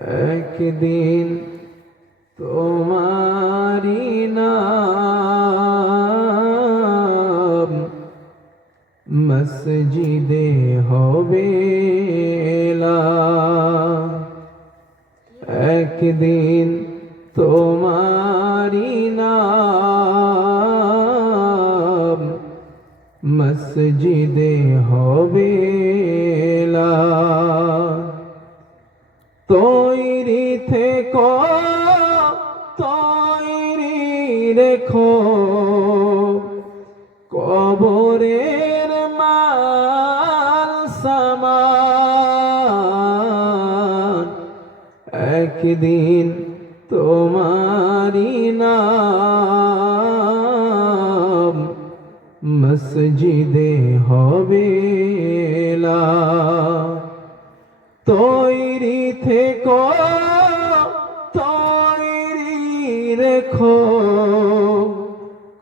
একদিন তোমারি নাম মসজিদে হবে এলান। একদিন তোমারি নাম মসজিদে হবে এলান। তৈরি থেকো, তৈরি রেখো, কবরের মাল সামান। একদিন তোমারি নাম মসজিদে হবে এলান। তৈরি থেকো, তৈরি রেখো,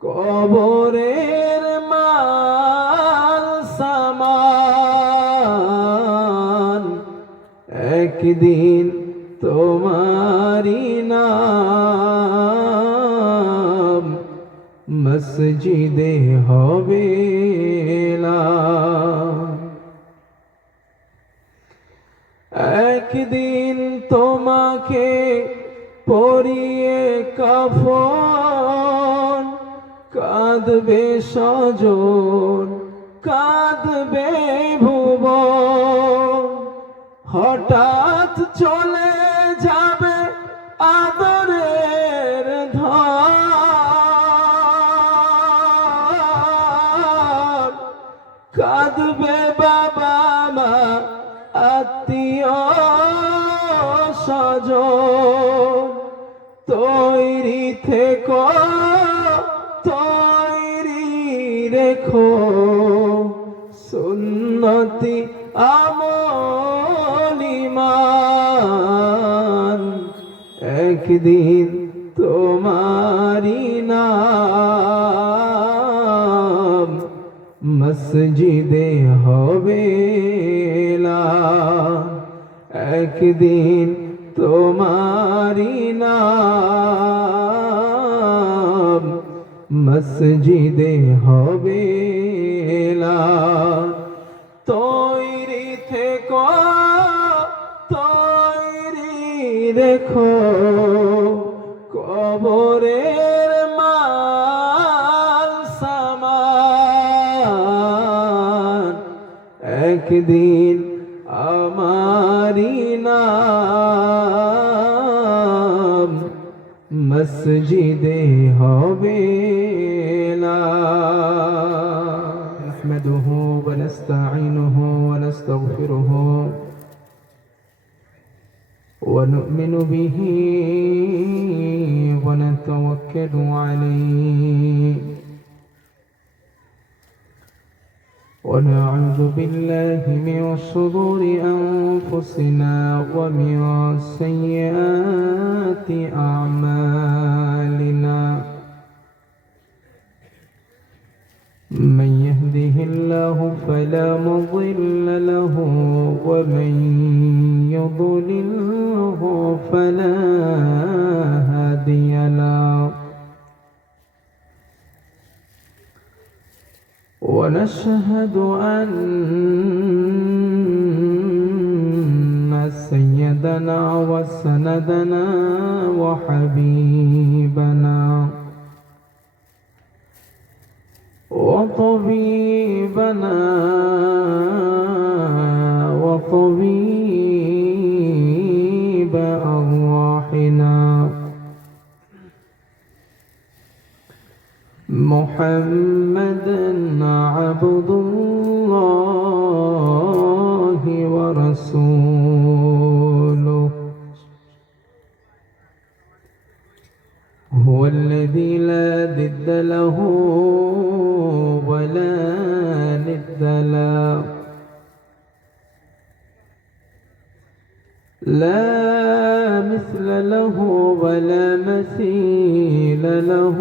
কবরের মাল সামান। একদিন তোমারি নাম মসজিদে হবে এলান। একদিন তোমাকে পরিয়ে কাফন, কাঁদবে স্বজন, কাঁদবে ভুবন। হঠাৎ চলে যাবে আদরের ধন, কাঁদবে বাবা মা আত্মীয় স্বজন। তৈরি থেকো, তৈরি রেখো, সুন্নতি আমল ঈমান। একদিন তোমারি নাম মসজিদে হবে এলান। একদিন তোমারি নাম মসজিদে হবে এলান। তৈরি থেকো, তৈরি রেখো, কবরের মাল সামান। একদিন আমারি নাম মসজিদে হবে এলান। نحمده ونستعينه ونستغفره ونؤمن به ونتوكل عليه ونعوذ بالله من شرور أنفسنا ومن سيئات أعمالنا. من يهده الله فلا مضل له ومن يضلله فلا هادي له. ونشهد أن سيدنا وسندنا وحبيبنا وطبيبنا وطبيب أرواحنا محمدا عبد الله ورسوله هو الذي لا ضد له ولا ند له لا مثل له ولا مثيل له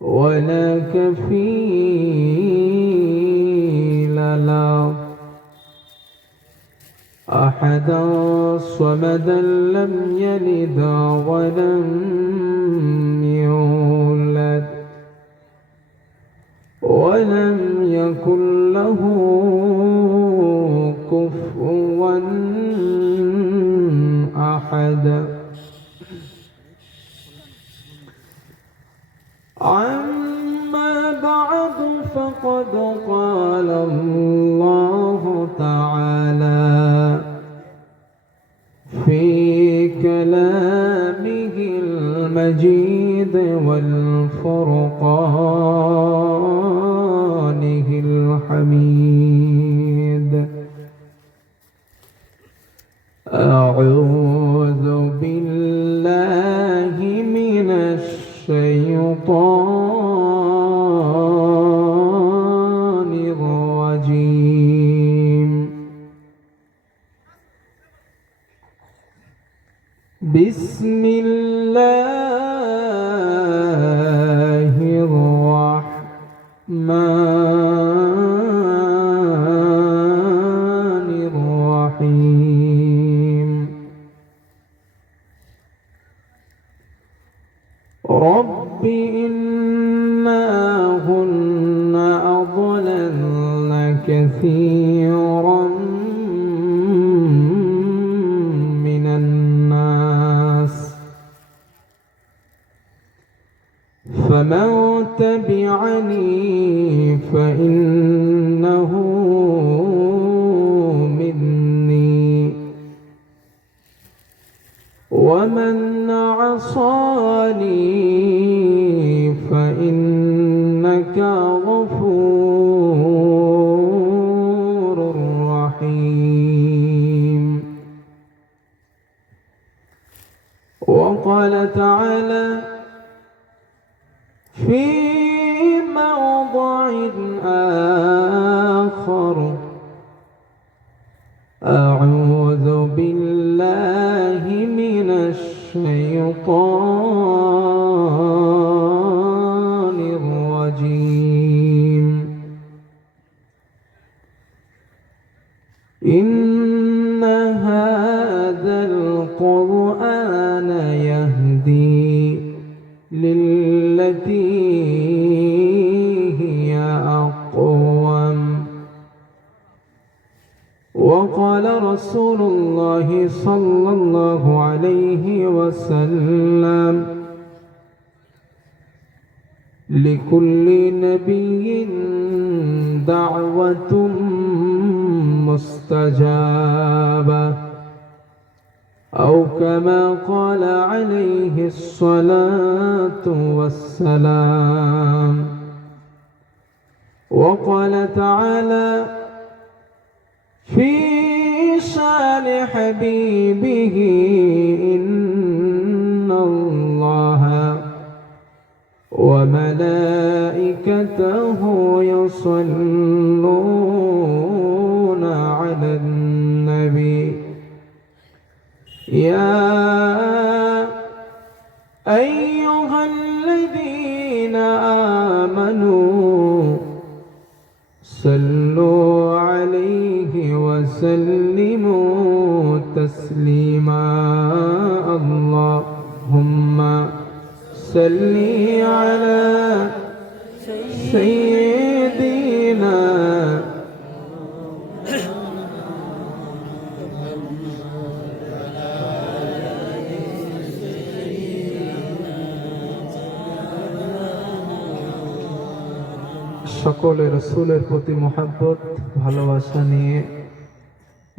ولا كفيل له. أحدا صمدا لم يلد ولم يولد ولم يكن له كفوا أحد. أما بعد فقد قال الله تعالى في كلامه المجيد والفرقانه الحميد: أعوذ بالله من الشيطان الرجيم. بسم الله الرحمن الرحيم. رب إنهن أضللن كثيرا من الناس فمن تبعني فإنه مني ومن عصاني فإنك غفور رحيم. وقال تعالى في موضع آخر: أعوذ بالله من الشيطان الرجيم. إن هذا القرآن يهدي للتي هي أقوم. وقال رسول الله صلى الله عليه وسلم: لكل نبي دعوة مستجابة، أو كما قال عليه الصلاة والسلام. وقال تعالى في شان حبيبه: إن الله وملائكته يصلون على النبي يا أيها الذين آمنوا صلوا عليه وسلموا تسليما. اللهم صل على سيدنا সকলে রাসূলের প্রতি মহব্বত ভালোবাসা নিয়ে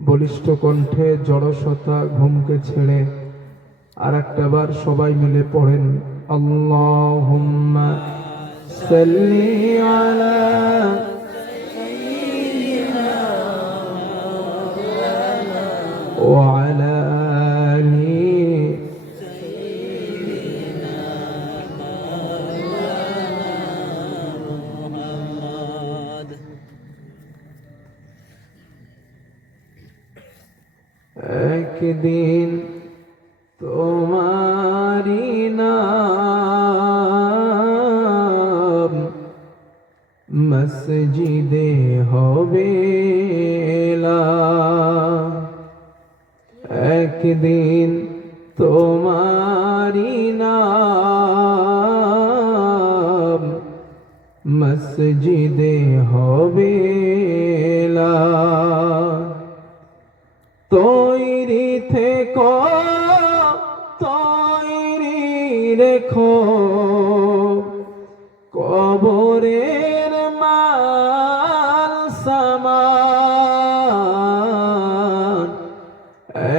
বলিষ্ঠ কণ্ঠে জড়সতা ঘুমকে ছেড়ে আর একটা বার সবাই মিলে পড়েন: আল্লাহুম্মা সাল্লি আলা সাইয়্যিদিনা ওয়া আলা আলি সাইয়্যিদিনা মুহাম্মদ। একদিন তোমারি নাম মসজিদে হবে এলা, একদিন তোমারি নাম মসজিদে হবে এলান। তৈরি থেকো, তৈরি রেখো, কবরের মাল সামান।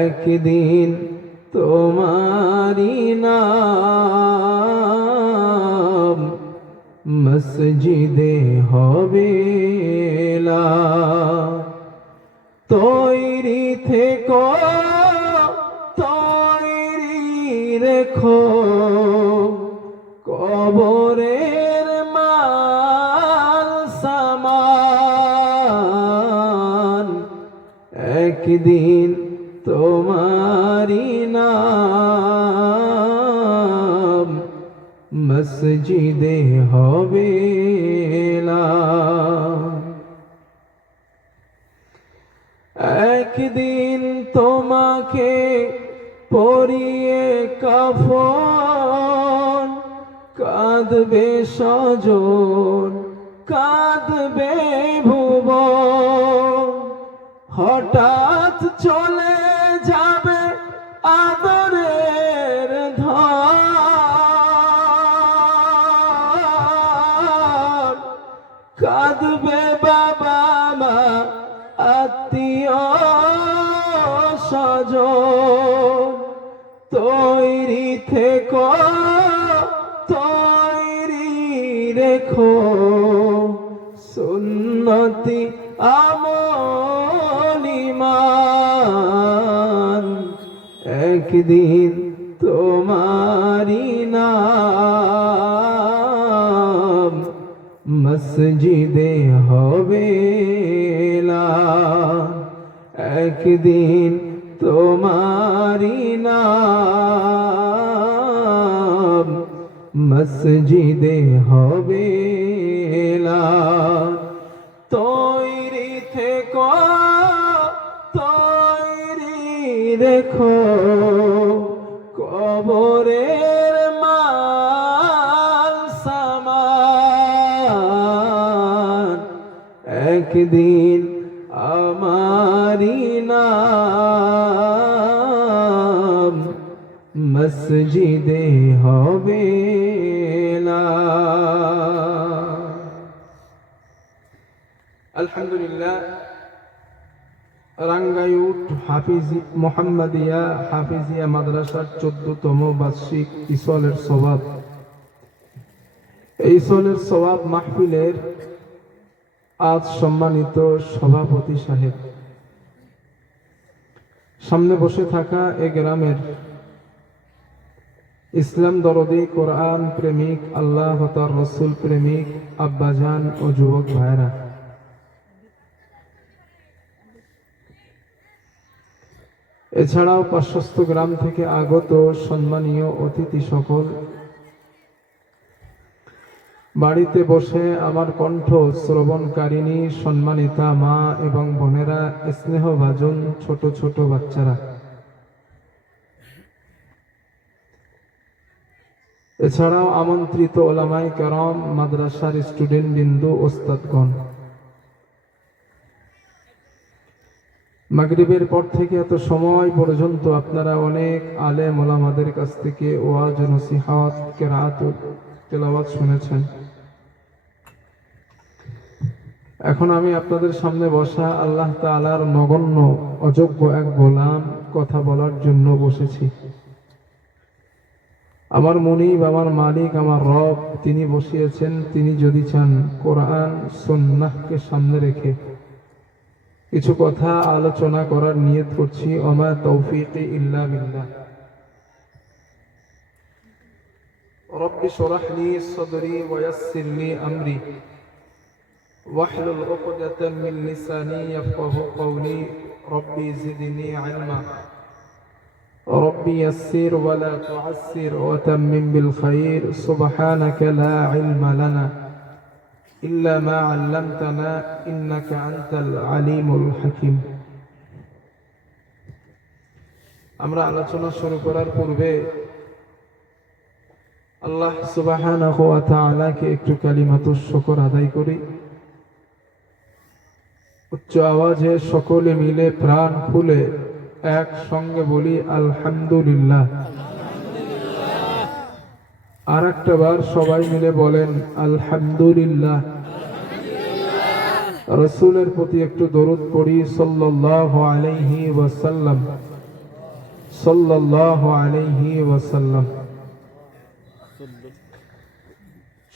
একদিন তোমারি নাম মসজিদে হবে এলান। তৈরি থেকো, তৈরি রেখো, কবরের মাল সামান। একদিন তোমারি নাম মসজিদে হবে এলান। একদিন তোমাকে পরিয়ে কাফন, কাঁদবে স্বজন, কাঁদবে ভুবন। হঠাৎ চলে যাবে আদরের ধন, কাঁদবে বাবা মা আত্মীয় স্বজন। তৈরি থেকো, তৈরি রেখো, সুন্নতি আমল ঈমান। একদিন তোমারি নাম মসজিদে হবে এলান। একদিন তোমারি নাম মসজিদে হবে এলান। তৈরি থেকো, তৈরি রেখো, কবরের মাল সামান। একদিন আমারি নাম মসজিদে হবে এলান। আলহামদুলিল্লাহ, রাঙ্গাইউট হাফিজি মোহাম্মদিয়া হাফিজিয়া মাদ্রাসার 14তম বার্ষিক ইসলের সওয়াব, এই ইসলের সওয়াব মাহফিলের আজ সম্মানিত সভাপতি সাহেব, সামনে বসে থাকা এ গ্রামের ইসলাম দরদি, কোরআন প্রেমিক, আল্লাহ তার রসুল প্রেমিক আব্বাজান ও যুবক ভাইরা, এছাড়াও পার্শ্বস্থ গ্রাম থেকে আগত সম্মানীয় অতিথি সকল, বাড়িতে বসে আমার কণ্ঠ শ্রবণকারিণী সম্মানিতা মা এবং বোনেরা, স্নেহভাজন ছোট ছোট বাচ্চারা, এছাড়াও আমন্ত্রিত ওলামায়ে কেরাম, মাদ্রাসার স্টুডেন্ট বিন্দু, ওস্তাদগণ, মাগরিবের পর থেকে এত সময় পর্যন্ত আপনারা অনেক আলেম ওলামাদের কাছ থেকে ওয়াজ, নসিহত, কিরাআত, তেলাওয়াত শুনেছেন। এখন আমি আপনাদের সামনে বসা আল্লাহ তাআলার নগণ্য অযোগ্য এক গোলাম কথা বলার জন্য বসেছি। আমার মুনিব, আমার মালিক, আমার রব, তিনি বসিয়েছেন। তিনি যদি চান কোরআন সুন্নাহকে সামনে রেখে কিছু কথা আলোচনা করার নিয়ত করছি। ওমা তৌফিকি ইল্লা বিল্লাহ। রব্বি শরহ লি সদরি ওয়া ইয়াসসির লি আমরি ওয়াহলুল উকদাতাম মিন লিসানি ইয়াফকাহু কওলি। রব্বি জিদনি ইলমা। ربي يسر ولا تعسر وتمم بالخير. سبحانك لا علم لنا إلا ما علمتنا إنك أنت العليم الحكيم. আমরা আলোচনা শুরু করার পূর্বে আল্লাহ সুবহানাহু ওয়া তাআলাকে একটু কালিমাতুশ শুকর আদায় করি। উচ্চ আওয়াজে সকলে মিলে প্রাণ খুলে একসঙ্গে বলি আলহামদুলিল্লাহ। আর একটা বার সবাই মিলে বলেন আলহামদুলিল্লাহ। রাসূলের প্রতি একটু দরুদ পড়ি সাল্লাল্লাহু আলাইহি ওয়াসাল্লাম, সাল্লাল্লাহু আলাইহি ওয়াসাল্লাম।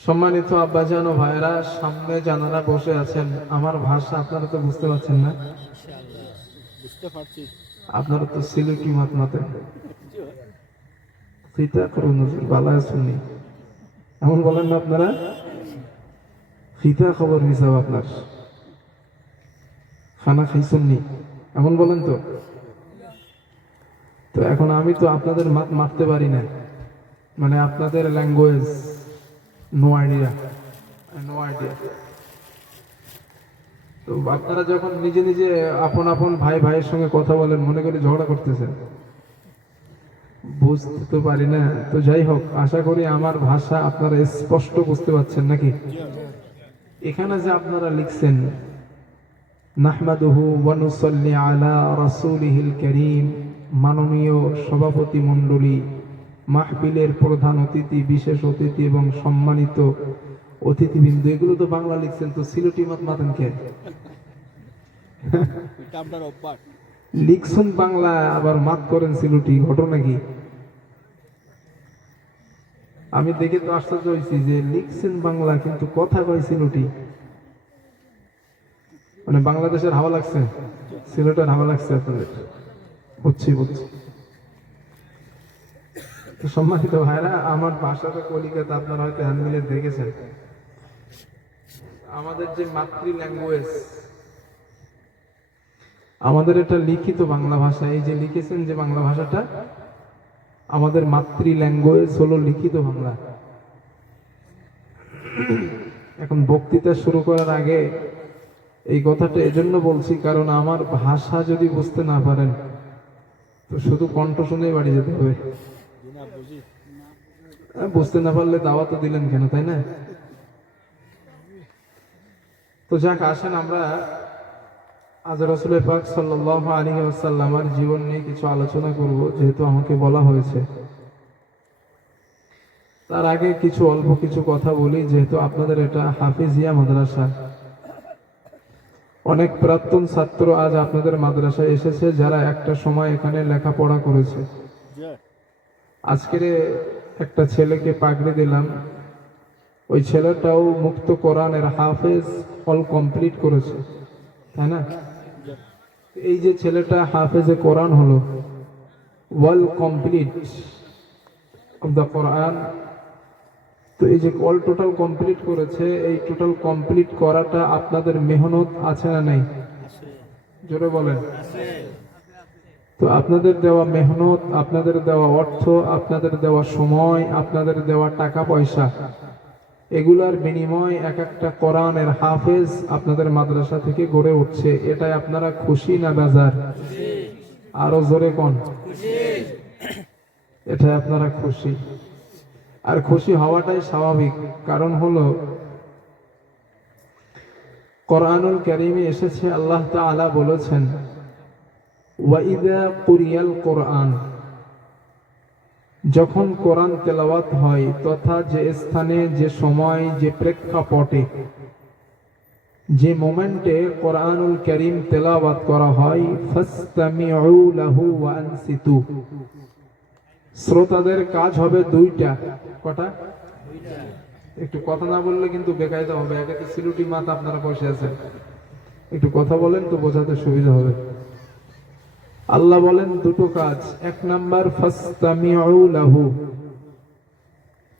সম্মানিত আব্বাজান ও ভাইরা, সামনে জানারা বসে আছেন, আমার ভাষা আপনারা তো বুঝতে পারছেন না? বুঝতে পারছি। আপনারা তো সিলেটি মাত মাতেন, ফিতা করুন বালা শুনি, এমন বলেন না আপনারা? ফিতা খবর হিসাব আপনার, খানা খাইছেননি এমন বলেন তো? তো এখন আমি তো আপনাদের মাত মারতে পারি না, মানে আপনাদের language no idea, no idea. তো আপনারা যখন নিজে নিজে আপন আপন ভাই ভাইয়ের সঙ্গে কথা বলেন, মনে করে ঝগড়া করতেছেন, বুঝতে তো পারি না। তো যাই হোক, আশা করি আমার ভাষা আপনারা স্পষ্ট বুঝতে পারছেন নাকি? এখানে যে আপনারা লিখছেন নাহমাদুহু ওয়া নুসাল্লি আলা রাসূলিহিল কারীম, মাননীয় সভাপতি মণ্ডলী, মাহফিলের প্রধান অতিথি, বিশেষ অতিথি এবং সম্মানিত অতিথিবৃন্দ, এগুলো তো বাংলা লিখছেন, তো সিলেটি মাত মাতেন কে? এটা আপনার অভ্যাস। লিখছেন বাংলা আবার মাত করেন সিলেটি, ঘটনা কি? আমি দেখে তো আশ্চর্য হয়েছি যে লিখছেন বাংলা কিন্তু কথা কয় সিলেটি। মানে বাংলাদেশের হাওয়া লাগছে, সিলেটের হাওয়া লাগছে আপনাদের, বুঝছি বুঝছি। তো সম্মানিত ভাইরা, আমার ভাষাটা কলিকাতা, আপনারা হয়তো হ্যান্ড মিলে দেখেছেন। আমাদের যে মাতৃ ল্যাঙ্গুয়েজ, আমাদের এটা লিখিত বাংলা ভাষা। এই যে লিখেছেন যে বাংলা ভাষাটা, আমাদের মাতৃ ল্যাঙ্গুয়েজ হলো লিখিত বাংলা। এখন বক্তৃতা শুরু করার আগে এই কথাটা এজন্য বলছি, কারণ আমার ভাষা যদি বুঝতে না পারেন তো শুধু কণ্ঠ শুনেই বাড়ি যেতে হবে। বুঝতে না পারলে দাওয়াত দিলেন কেন, তাই না? তো যাক, আসেন আমরা আজ রাসূল পাক সাল্লাল্লাহু আলাইহি ওয়াসাল্লামের জীবন নিয়ে কিছু আলোচনা করব, যেহেতু আমাকে বলা হয়েছে। তার আগে কিছু অল্প কিছু কথা বলি, যেহেতু আপনাদের এটা হাফিজিয়া মাদ্রাসা। অনেক প্রাক্তন ছাত্র আজ আপনাদের মাদ্রাসায় এসেছে, যারা একটা সময় এখানে লেখাপড়া করেছে। আজকের একটা ছেলেকে পাগড়ি দিলাম, ওই ছেলেটাও মুক্ত কোরআনের হাফেজ, অল কমপ্লিট করেছে, তাই না? এই যে ছেলেটা হাফেজে কোরআন হলো, ওয়াল কমপ্লিট অফ দ্য কোরআন, তো এই যে অল টোটাল কমপ্লিট করেছে, এই টোটাল কমপ্লিট করাটা আপনাদের মেহনত আছে না নাই? জোরে বলেন। তো আপনাদের দেওয়া মেহনত, আপনাদের দেওয়া অর্থ, আপনাদের দেওয়া সময়, আপনাদের দেওয়া টাকা পয়সা, এগুলার বিনিময় এক একটা কোরআনের হাফেজ আপনাদের মাদ্রাসা থেকে গড়ে উঠছে। এটাই আপনারা খুশি না বেজার? আরো জোরে কোন? এটা আপনারা খুশি, আর খুশি হওয়াটাই স্বাভাবিক। কারণ হলো কোরআনুল কারীমে এসেছে, আল্লাহ তাআলা বলেছেন ওয়াইদা কুরিয়াল কোরআন, যখন কোরআন তেলাওয়াত হয় তথা যে স্থানে, যে সময়, যে প্রেক্ষাপটে, যে মোমেন্টে কোরআনুল কারীম তেলাওয়াত করা হয়, ফাসতামিউ লাহু ওয়া আনসিতু, শ্রোতাদের কাজ হবে দুইটা। কটা? একটু কথা না বললে কিন্তু বেকায়দা হবে। একে তো সিলুটি মাত আপনারা বসে আছেন, একটু কথা বলেন তো বোঝাতে সুবিধা হবে। আল্লাহ বলেন দুটো কাজ। এক নাম্বার ফাসতামিউ লাহু,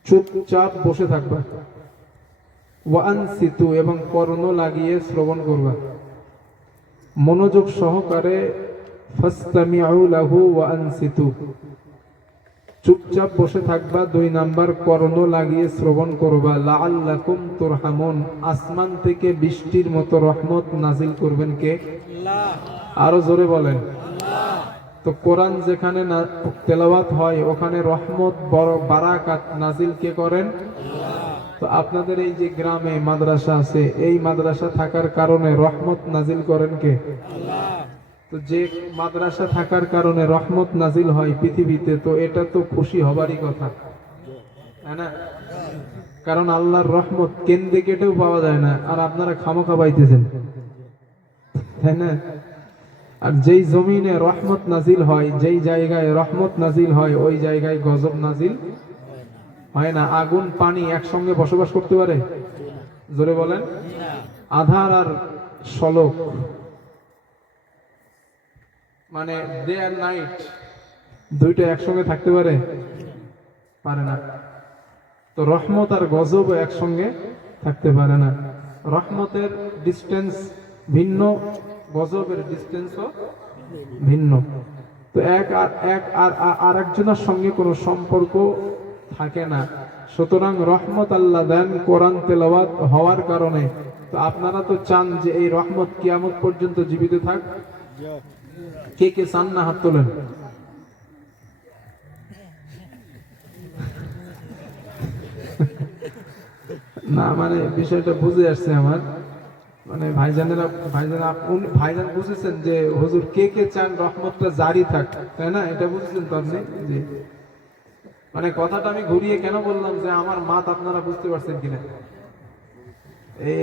চুপচাপ বসে থাকবা, ওয়া আনসিতু, এবং কর্ণ লাগিয়ে শ্রবণ করবা, মনোযোগ সহকারে। ফাসতামিউ লাহু ওয়া আনসিতু, চুপচাপ বসে থাকবা। দুই নাম্বার, কর্ণ লাগিয়ে শ্রবণ করবা। লাআল্লাকুম তুরহামুন, আসমান থেকে বৃষ্টির মতো রহমত নাজিল করবেন কে? আল্লাহ। আরো জোরে বলেন। তো কোরআন যেখানে তেলাওয়াত হয় ওখানে রহমত বড় বারাকাত নাজিল কে করেন? তো আপনাদের এই যে গ্রামে মাদ্রাসা আছে, এই মাদ্রাসা থাকার কারণে রহমত নাজিল করেন কে? তো যে মাদ্রাসা থাকার কারণে রহমত নাজিল হয় পৃথিবীতে, তো এটা তো খুশি হবারই কথা, তাই না? কারণ আল্লাহর রহমত কেন্দ্রে কেটেও পাওয়া যায় না, আর আপনারা খামোখা পাইতেছেন, তাই না? আর যেই জমিনে রহমত নাজিল হয়, যেই জায়গায় রহমত নাজিল হয়, ওই জায়গায় গজব নাজিল হয় না। আগুন পানি একসঙ্গে বসবাস করতে পারে? জোরে বলেন। আধার আর সলক, মানে ডে আর নাইট, দুইটা একসঙ্গে থাকতে পারে? পারে না। তো রহমত আর গজব একসঙ্গে থাকতে পারে না। রহমতের ডিস্টেন্স ভিন্ন, গজবের ডিস্টেন্সও ভিন্ন। তো এক আর একজনের সঙ্গে কোনো সম্পর্ক থাকে না। সুতরাং রহমত আল্লাহ দেন কোরআন তেলাওয়াত হওয়ার কারণে। তো আপনারা তো চান যে এই রহমত কিয়ামত পর্যন্ত জীবিত থাক। কে কে চান না? হাত তোলেন। না মানে বিষয়টা বুঝে আসছে আমার, মানে ভাইজান বুঝেছেন যে হুজুর কে কে চান রহমতটা জারি থাক, তাই না? এটা বুঝেছেন তো আপনি? জি। মানে কথাটা আমি ঘুরিয়ে কেন বললাম যে আমার মাত আপনারা বুঝতে পারছেন কিনা,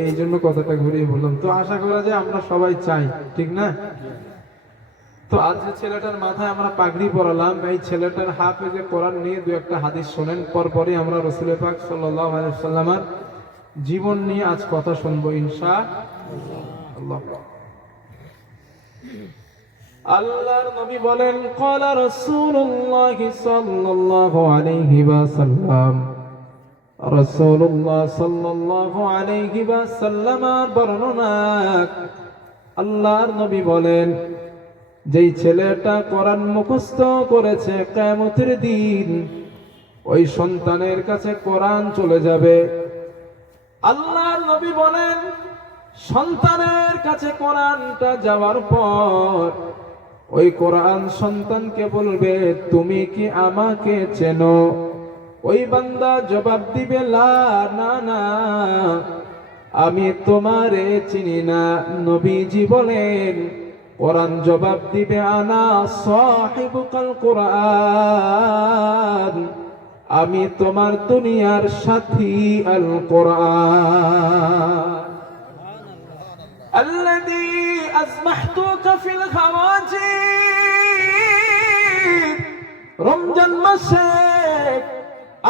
এই জন্য কথাটা ঘুরিয়ে বললাম। তো আশা করা যায় আমরা সবাই চাই, ঠিক না? তো আজ যে ছেলেটার মাথায় আমরা পাগড়ি পরালাম, এই ছেলেটার হাফেজে কোরআন নিয়ে দু একটা হাদিস শোনেন, পরপরই আমরা রাসূল পাক সাল্লাল্লাহু আলাইহি ওয়াসাল্লামের জীবন নিয়ে আজ কথা শুনবো ইনশাআল্লাহ। আল্লাহর নবী বলেন, ক্বালা রাসূলুল্লাহ সাল্লাল্লাহু আলাইহি ওয়াসাল্লাম, রাসূলুল্লাহ সাল্লাল্লাহু আলাইহি ওয়াসাল্লামের বর্ণনা, আল্লাহর নবী বলেন, যেই ছেলেটা কোরআন মুখস্থ করেছে কিয়ামতের দিন ওই সন্তানের কাছে কোরআন চলে যাবে। আল্লাহর নবী বলেন, সন্তানের কাছে কোরআনটা যাওয়ার পর ওই কোরআন সন্তানকে বলবে, তুমি কি আমাকে চেনো? ওই বান্দা জবাব দিবে, লা, না না, আমি তোমারে চিনি না। নবীজি বলেন, কোরআন জবাব দিবে, আনা সাহিবুকাল কোরআন, আমি তোমার দুনিয়ার সাথী আল কোরআন, আল্লাযী আজমাহতুকা ফিল খাওয়াজির, রমজান মাসে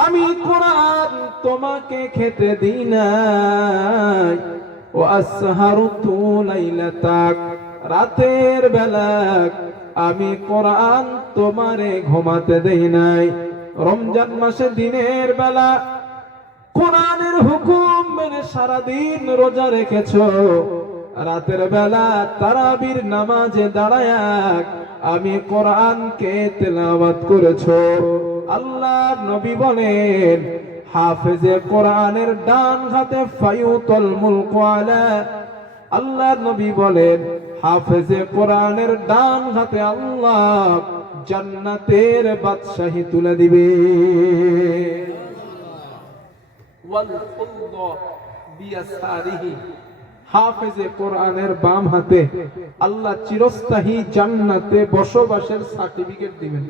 আমি কোরআন তোমাকে খেতে দিই নাই। ও আসহারতু লাইলাতাক, রাতের বেলা আমি কোরআন তোমারে ঘুমাতে দেই নাই। রমজান মাসে দিনের বেলা কোরআনের হুকুম মেনে সারাদিন রোজা রেখেছো, রাতের বেলা তারাবির নামাজে দাঁড়ায়া আমি কোরআনকে তেলাওয়াত করেছো। আল্লাহর নবী বলেন, হাফেজে কোরআনের ডান হাতে ফায়ুতুল মুলক আলা, আল্লাহর নবী বলেন, হাফেজে কোরআনের ডান হাতে আল্লাহ জান্নাতের বাদশাহী তুলে দিবে। ওয়াল ফুদদা বিয়াসারিহি, হাফেজে কোরআনের বাম হাতে আল্লাহ চিরস্থায়ী জান্নাতে বসবাসের সার্টিফিকেট দিবেন।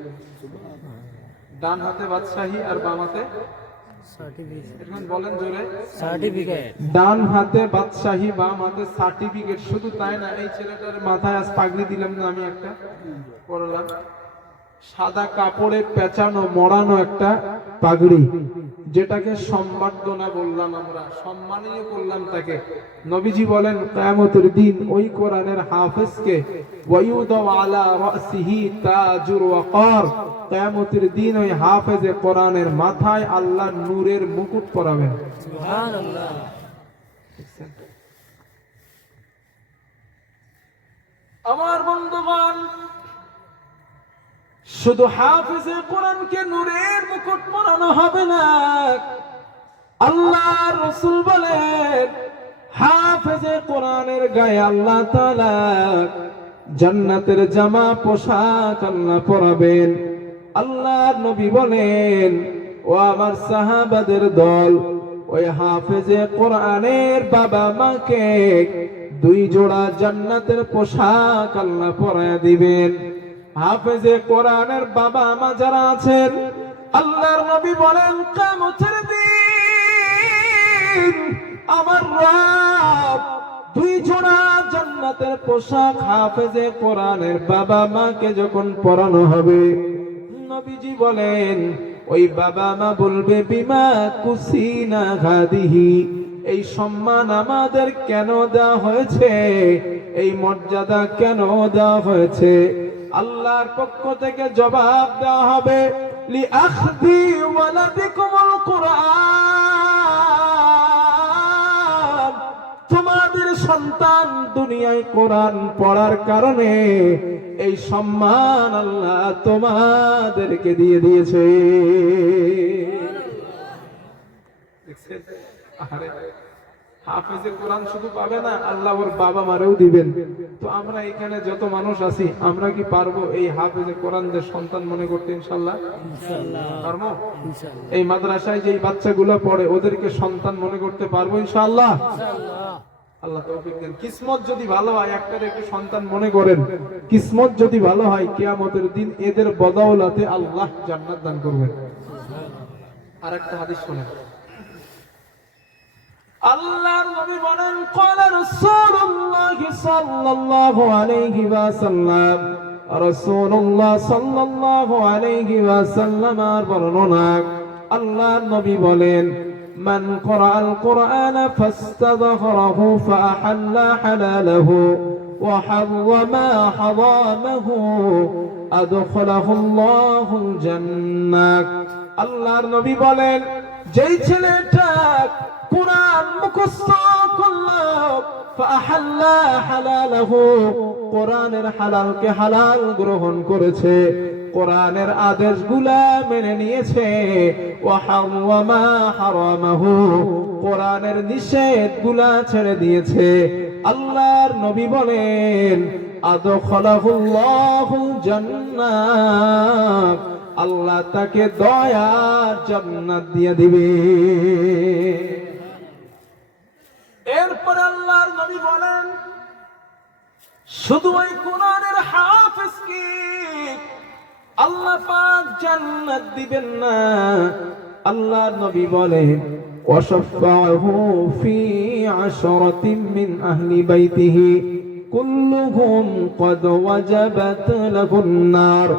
ডান হাতে বাদশাহী আর বাম হাতে সার্টিফিকেট। বলেন জোরে, সার্টিফিকেট। ডান হাতে বাদশাহী, বাম হাতে সার্টিফিকেট। শুধু তাই না, এই ছেলেটার মাথায় আজ পাগড়ি দিলাম না আমি, একটা পরলাম, সাদা কাপড়ে পেঁচানো মোড়ানো একটা পাগড়ি, যেটাকে সম্বর্ধনা বললাম, আমরা সম্মানীয় করলাম তাকে। নবীজি বলেন, কিয়ামতের দিন ওই কোরআনের হাফেজকে ওয়ায়ুদা আলা রাসিহি তাজুর ওয়াকার, কিয়ামতের দিন ওই হাফেজে কোরআনের মাথায় আল্লাহ নূরের মুকুট পরাবেন। সুবহানাল্লাহ। আমার বন্ধুগণ, শুধু হাফেজে কোরআনকে নূরের মুকুট পরানো হবে না, আল্লাহর রাসূল বলেন, হাফেজে কোরআনের গায়ে আল্লাহ তাআলা জান্নাতের জামা পোশাক আল্লাহ পরাবেন। আল্লাহর নবী বলেন, ও আমার সাহাবাদের দল, ওই হাফেজে কোরআনের বাবা মাকে 2 জোড়া জান্নাতের পোশাক আল্লাহ পরায়া দিবেন। হাফেজে কোরআনের বাবা মা যারা আছেন, আল্লাহর নবী বলেন, কিয়ামতের দিন আমার রব 2 জোড়া জান্নাতের পোশাক হাফেজে কোরআনের বাবা মাকে যখন পরানো হবে, নবীজি বলেন, ওই বাবা মা বলবে, বিমা কুসিনা হাদিহি, এই সম্মান আমাদের কেন দেওয়া হয়েছে, এই মর্যাদা কেন দেওয়া হয়েছে? আল্লাহর পক্ষ থেকে জবাব দেওয়া হবে, লি আখদি ওয়ালাদিকুমুল কুরআন, তোমাদের সন্তান দুনিয়ায় কোরআন পড়ার কারণে এই সম্মান আল্লাহ তোমাদেরকে দিয়ে দিয়েছে। আরে হাফেজে কোরআন শুধু পাবে না, আল্লাহ ওর বাবা মারেও দিবেন। তো আমরা এখানে যত মানুষ আছি, আমরা কি পারবো এই হাফেজে কোরআনদের সন্তান মনে করতে? ইনশাআল্লাহ পারবো। এই মাদ্রাসায় যে বাচ্চাগুলো পড়ে, ওদেরকে সন্তান মনে করতে পারবো ইনশাআল্লাহ। আল্লাহ তৌফিক দেন। কিসমত যদি ভালো হয়, একটার একটু সন্তান মনে করেন, কিসমত যদি ভালো হয়, কিয়ামতের দিন এদের বদৌলতে আল্লাহ জান্নাত দান করবেন। আরেকটা হাদিস শুনেন, আল্লাহর নবী বলেন, ক্বালা রাসূলুল্লাহ সাল্লাল্লাহু আলাইহি ওয়াসাল্লাম, রাসূলুল্লাহ সাল্লাল্লাহু আলাইহি ওয়াসাল্লামের বর্ণনা, আল্লাহর নবী বলেন, মান ক্বারাআল কুরআনা ফাস্তাযহরাহু ফাআহাল্লা হালালাহু ওয়া হাররামা হারামাহু আদখালাহুল্লাহুল জান্নাহ। আল্লাহর নবী বলেন, যেই ছেলেটা কুরআন মুখস্থ করলো, ফাআহাল্লা হালালাহু, কোরআনের হালালকে হালাল গ্রহণ করেছে, কোরআনের আদেশগুলা মেনে নিয়েছে, ওয়া হাররামা হারামাহু, কোরআনের নিষেধগুলা ছেড়ে দিয়েছে, আল্লাহর নবী বলেন, আদখালাহুল্লাহুল জান্নাহ, আল্লাহ তাকে দয়ার জান্নাত দিয়ে দিবে। এরপর আল্লাহর নবী বলেন, শুধু ওই কোরআনের হাফেজ কি আল্লাহ পাক জান্নাত দিবেন না, আল্লাহর নবী বলেন, ওয়াশাফাহু ফি আশরাতিন মিন আহলি বাইতিহি কুল্লুহুম ক্বাদ ওয়াজাবাত লাহুন নার,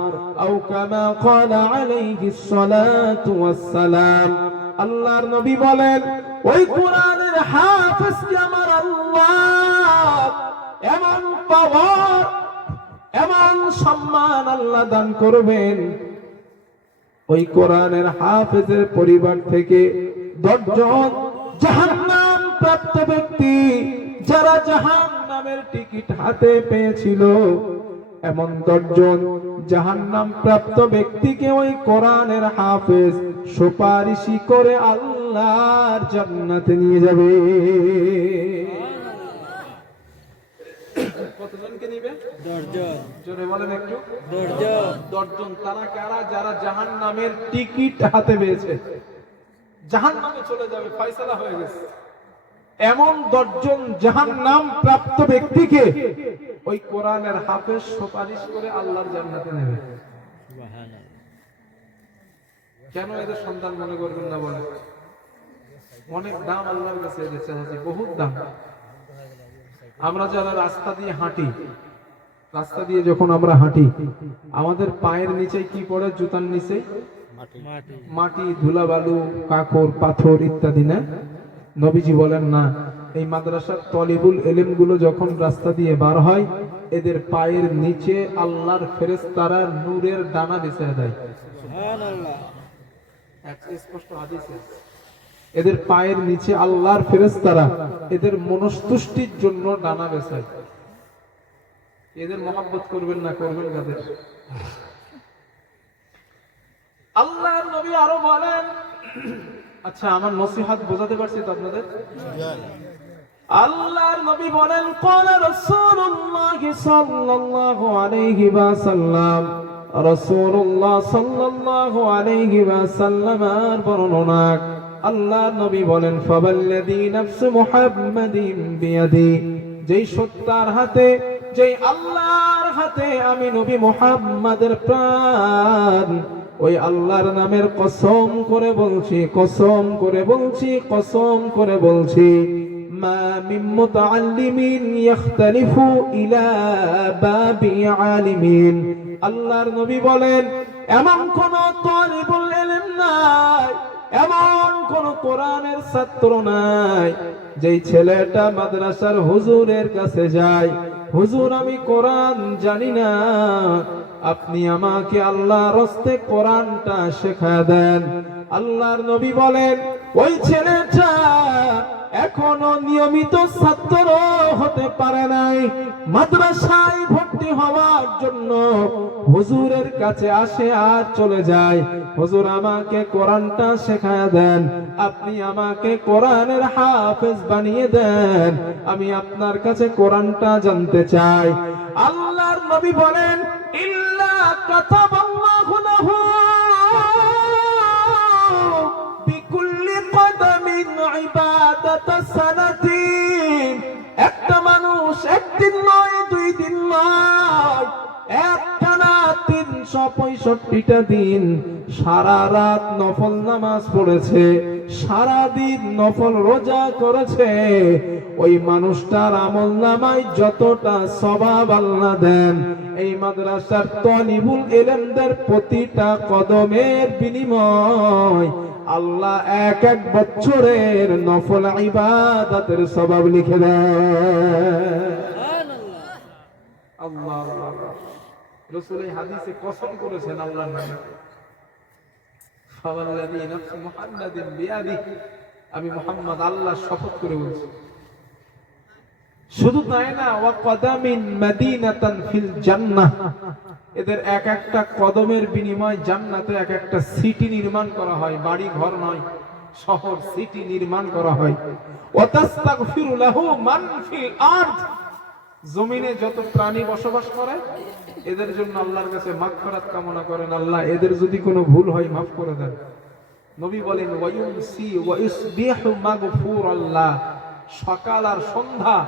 আও কামা ক্বালা আলাইহিস সালাতু ওয়াস সালাম। আল্লাহর নবী বলেন, ওই কোরআনের হাফেজকে আমার আল্লাহ এমন পাওয়ার, এমন সম্মান আল্লাহ দান করবেন, ওই কোরআনের হাফেজের পরিবার থেকে 10 জন জাহান্নাম প্রাপ্ত ব্যক্তি, যারা জাহান্নামের টিকিট হাতে পেয়েছিল, এমন 10 জন জাহান্নাম প্রাপ্ত ব্যক্তিকে ওই কোরআনের হাফেজ সুপারিশি করে আল্লাহর জান্নাতে নিয়ে যাবে। কতজনকে নিবে? 10 জন। জোরে বলেন একটু। 10 জন। 10 জন। তারা কারা? যারা জাহান্নামের টিকিট হাতে পেয়েছে, জাহান্নামে চলে যাবে, ফয়সালা হয়ে গেছে, এমন 10 জন জাহান্নাম প্রাপ্ত ব্যক্তিকে ওই কোরআনের হাফেজ সুপারিশ করে আল্লাহর জান্নাতে নেবে। সুবহানাল্লাহ। কেন এদের সন্তান মনে করবেন না? বলে অনেক দাম আল্লাহর কাছে এদের চাচ্ছি, বহুত দাম। আমরা যারা রাস্তা দিয়ে হাঁটি, রাস্তা দিয়ে যখন আমরা হাঁটি, আমাদের পায়ের নিচে কি পড়ে? জুতার নিচে মাটি, ধুলাবালু, কাকর, পাথর ইত্যাদি না? নবীজি বলেন, না, এই মাদ্রাসার তলিবুল ইলম গুলো যখন রাস্তা দিয়ে বার হয়, এদের পায়ের নিচে আল্লাহর ফেরেশতারা নূরের দানা বিছিয়ে দেয়। সুবহানাল্লাহ। স্পষ্ট হাদিস। এদের পায়ের নিচে আল্লাহর ফেরেশতারা এদের মনস্তুষ্টির জন্য ডানা বেছায়। এদের মহব্বত করবেন না, করবেন কাদের? আল্লাহর নবী আরো বলেন, আচ্ছা আমার নসিহত বোঝাতে পারছি তো আপনাদের? আল্লাহর নবী বলেন ক্বালা রাসূলুল্লাহ সাল্লাল্লাহু আলাইহি ওয়াসাল্লাম, রাসূলুল্লাহ সাল্লাল্লাহু আলাইহি ওয়াসাল্লামের বর্ণনা, আল্লাহর নবী বলেন ফাওয়াল্লাযী নাফসু মুহাম্মাদিন বিয়াদি, যেই সত্তার হাতে, যেই আল্লাহর হাতে আমি নবী মুহাম্মাদের প্রাণ, ওই আল্লাহর নামের কসম করে বলছি, কসম করে বলছি, কসম করে বলছি, মা মিন মুতাআল্লিমিন ইখতালিফু ইলা বাবি আলিমিন, আল্লাহর নবী বলেন এমন কোন তালিবুল ইলম নাই, এমন কোন কোরআনের ছাত্র নাই যেই ছেলেটা মাদ্রাসার হুজুরের কাছে যায়, হুজুর আমি কোরআন জানি না, আপনি আমাকে আল্লাহর রাস্তে কোরআনটা শেখায় দেন। আল্লাহর নবী বলেন ওই ছেলেটা এখনো নিয়মিত ছাত্র হতে পারে নাই, মাদ্রাসায় ভর্তি হওয়ার জন্য হুজুরের কাছে আসে আর চলে যায়, হুজুর আমাকে কোরআনটা শেখায় দেন, আপনি আমাকে কোরআনের হাফেজ বানিয়ে দেন, আমি আপনার কাছে কোরআনটা জানতে চাই। আল্লাহর নবী বলেন ইল্লা কাতাবাল্লাহু লাহু বিকুল্লি কদামিন ইবাদাতা সানাতিন, একটা মানুষ একদিন নয়, দুই দিন নয়, একটানা 365টা দিন সারা রাত নফল নামাজ পড়েছে, সারা দিন নফল রোজা করেছে, ওই মানুষটার আমল নামায় যতটা সওয়াব আল্লাহ দেন, এই মাদ্রাসার তালিবুল ইলমদের প্রতিটা কদমের বিনিময় আল্লাহ এক এক বছরের নফল ইবাদতের সওয়াব লিখে দেন। আল্লাহ আল্লাহ, রাসূল এই হাদিসে কসম করেছেন আল্লাহর নামে, ফাওয়াল্লাযী নাফসু মুহাম্মাদিন বিয়াদিহি, আমি মুহাম্মদ আল্লাহ শপথ করে বলছি। শুধু তাই না, ওয়া কদামিন মাদিনাতান ফিল জান্নাহ, এদের এক একটা কদমের বিনিময় জান্নাতে এক একটা সিটি নির্মাণ করা হয়, বাড়ি ঘর নয়, শহর, সিটি নির্মাণ করা হয়। ওয়া তাস্তাগফিরু লাহু মান ফিল আরদ, জমিনে যত প্রাণী বসবাস করে এদের জন্য আল্লাহর কাছে মাগফিরাত কামনা করেন, আল্লাহ এদের যদি কোনো ভুল হয় মাফ করে দেন। নবী বলেন ওয়া ইউমসি ওয়া ইসবিহু মাগফুরাল্লাহ, সকাল আর সন্ধ্যা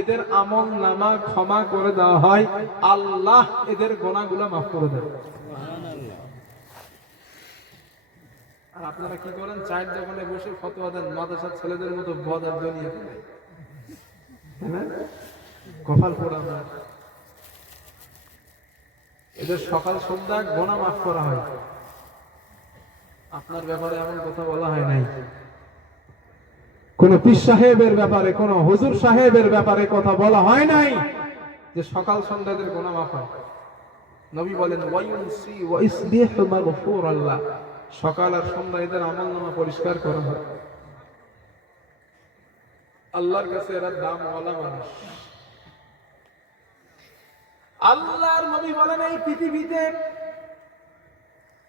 এদের আমল নামা ক্ষমা করে দেওয়া হয়, আল্লাহ এদের গুনাহগুলো মাফ করে দেন। আর আপনারা কি করেন, চায়ের দোকানে বসে ফতোয়া দেন, মাদ্রাসার ছেলেদের মতো বদ আর দুনিয়া, কপাল পোড়া না, এদের সকাল সন্ধ্যা গুনাহ মাফ করা হয়, আপনার ব্যাপারে এমন কথা বলা হয় নাই, কোন পীর সাহেবের ব্যাপারে, কোন হুজুর সাহেবের ব্যাপারে কথা বলা হয় নাই যে সকাল সন্ধ্যা এদের গুনাহ মাফ হয়। নবী বলেন ওয়ায়ুনসি ওয়া ইসবিহু মাগফুরাল্লাহ, সকাল আর সন্ধ্যা এদের আমলনামা পরিষ্কার করা হয়, আল্লাহর কাছে এরা দামওয়ালা মানুষ। আল্লাহর নবী বলেন এই পৃথিবীতে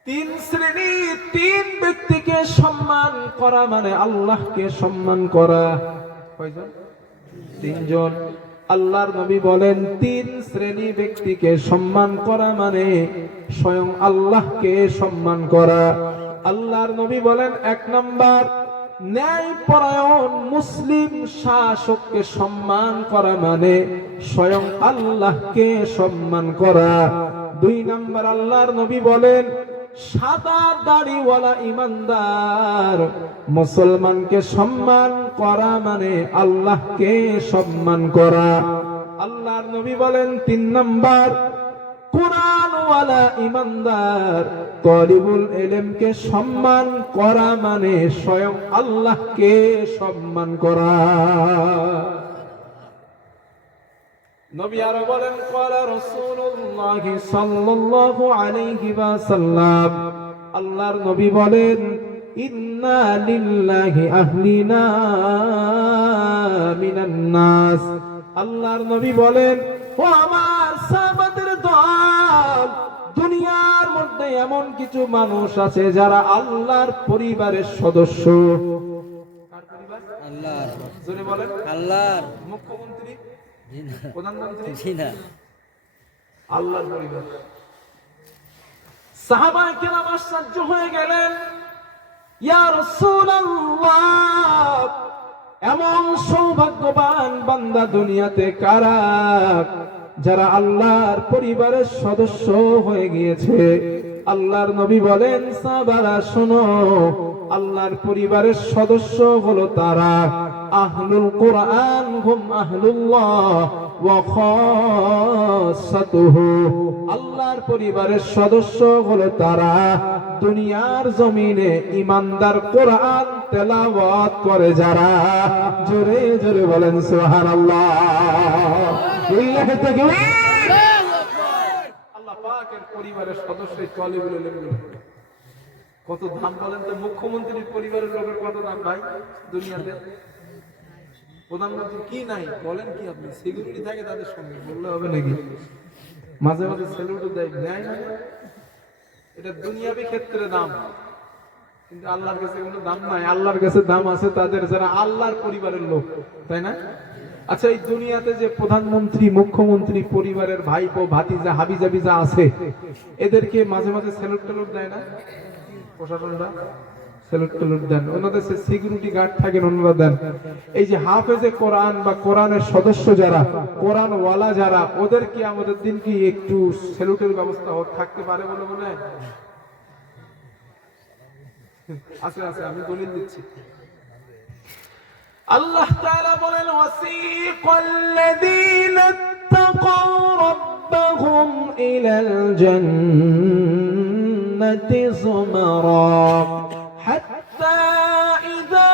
তিন শ্রেণী, তিন ব্যক্তিকে সম্মান করা মানে আল্লাহকে সম্মান করা। কয়জন? তিনজন। আল্লাহর নবী বলেন তিন শ্রেণী ব্যক্তিকে সম্মান করা মানে স্বয়ং আল্লাহকে সম্মান করা। আল্লাহর নবী বলেন এক নাম্বার, ন্যায়পরায়ণ মুসলিম শাসককে সম্মান করা মানে স্বয়ং আল্লাহকে সম্মান করা। দুই নাম্বার, আল্লাহর নবী বলেন সাদা দাড়িওয়ালা ইমানদার মুসলমানকে সম্মান করা মানে আল্লাহকে সম্মান করা। আল্লাহর নবী বলেন তিন নাম্বার, কোরআনওয়ালা ইমানদার তালিবুল ইলমকে সম্মান করা মানে স্বয়ং আল্লাহকে সম্মান করা। নবী আরো বলেন ক্বালা রাসূলুল্লাহ সাল্লাল্লাহু আলাইহি ওয়াসাল্লাম, আল্লাহর নবী বলেন ইন্না লিল্লাহি আহলিনা মিনান নাস। আল্লাহর নবী বলেন ও আমার সাহাবাদের দল, দুনিয়ার মধ্যে এমন কিছু মানুষ আছে যারা আল্লাহর পরিবারের সদস্য। আল্লাহর জোরে বলেন। আল্লাহর মুখ্যমন্ত্রী, জি না প্রধানমন্ত্রী, জি না আল্লাহর পরিবার। সাহাবায়ে কেরাম আশ্চর্য হয়ে গেলেন, ইয়া রাসূলুল্লাহ, এমন সৌভাগ্যবান বান্দা দুনিয়াতে কারা যারা আল্লাহর পরিবারের সদস্য হয়ে গিয়েছে? আল্লাহর নবী বলেন, সাহাবারা শোনো, আল্লাহর পরিবারের সদস্য হলো তারা আহলুল কোরআন হুম আহলুল্লাহ ওয়া খাসাতুহু। আল্লাহর পরিবারের সদস্য হলো তারা দুনিয়ার জমিনে ইমানদার, কোরআন তেলাওয়াত করে যারা। জোরে জোরে বলেন সুবহানাল্লাহ। লিল্লাহি তাকবীর। আল্লাহ পাকের পরিবারের সদস্য তলিবুল ইলম। কত দাম বলেন তো? মুখ্যমন্ত্রীর পরিবারের লোকের কত দাম ভাই দুনিয়াতে? প্রধানমন্ত্রী কি নাই বলেন? কি আপনি সিকিউরিটি থাকে তাদের সঙ্গে, বললে হবে নাকি? মাঝে মাঝে স্যালুট দেয়, নেয় না? এটা দুনিয়াবি ক্ষেত্রে দাম, কিন্তু আল্লাহর কাছে কোনো দাম নাই। আল্লাহর কাছে দাম আছে তাদের যারা আল্লাহর পরিবারের লোক, তাই না? আচ্ছা, এই দুনিয়াতে যে প্রধানমন্ত্রী, মুখ্যমন্ত্রী, পরিবারের ভাইপো, ভাতিজা, হাবিজাবিজা আছে, এদেরকে মাঝে মাঝে স্যালুট ট্যালুট দেয় না প্রশাসনরা? স্যালুট ট্যালুট দেন, ওনাদের সিকিউরিটি গার্ড থাকেন, ওনারা দেন। এই যে হাফেজে কোরআন বা কোরআনের সদস্য যারা, কোরআন ওয়ালা যারা, ওদেরকে আমাদের দিন কি একটু স্যালুটের ব্যবস্থা থাকতে পারে বলে মনে হয়? আছে আছে, আমি দলিল দিচ্ছি। আল্লাহ তাআলা বলেন, ওয়াসিকাল্লাযীনা ইত্তাকাউ রাব্বাহুম ইলাল জান্নাতি যুমারা হাত্তা ইযা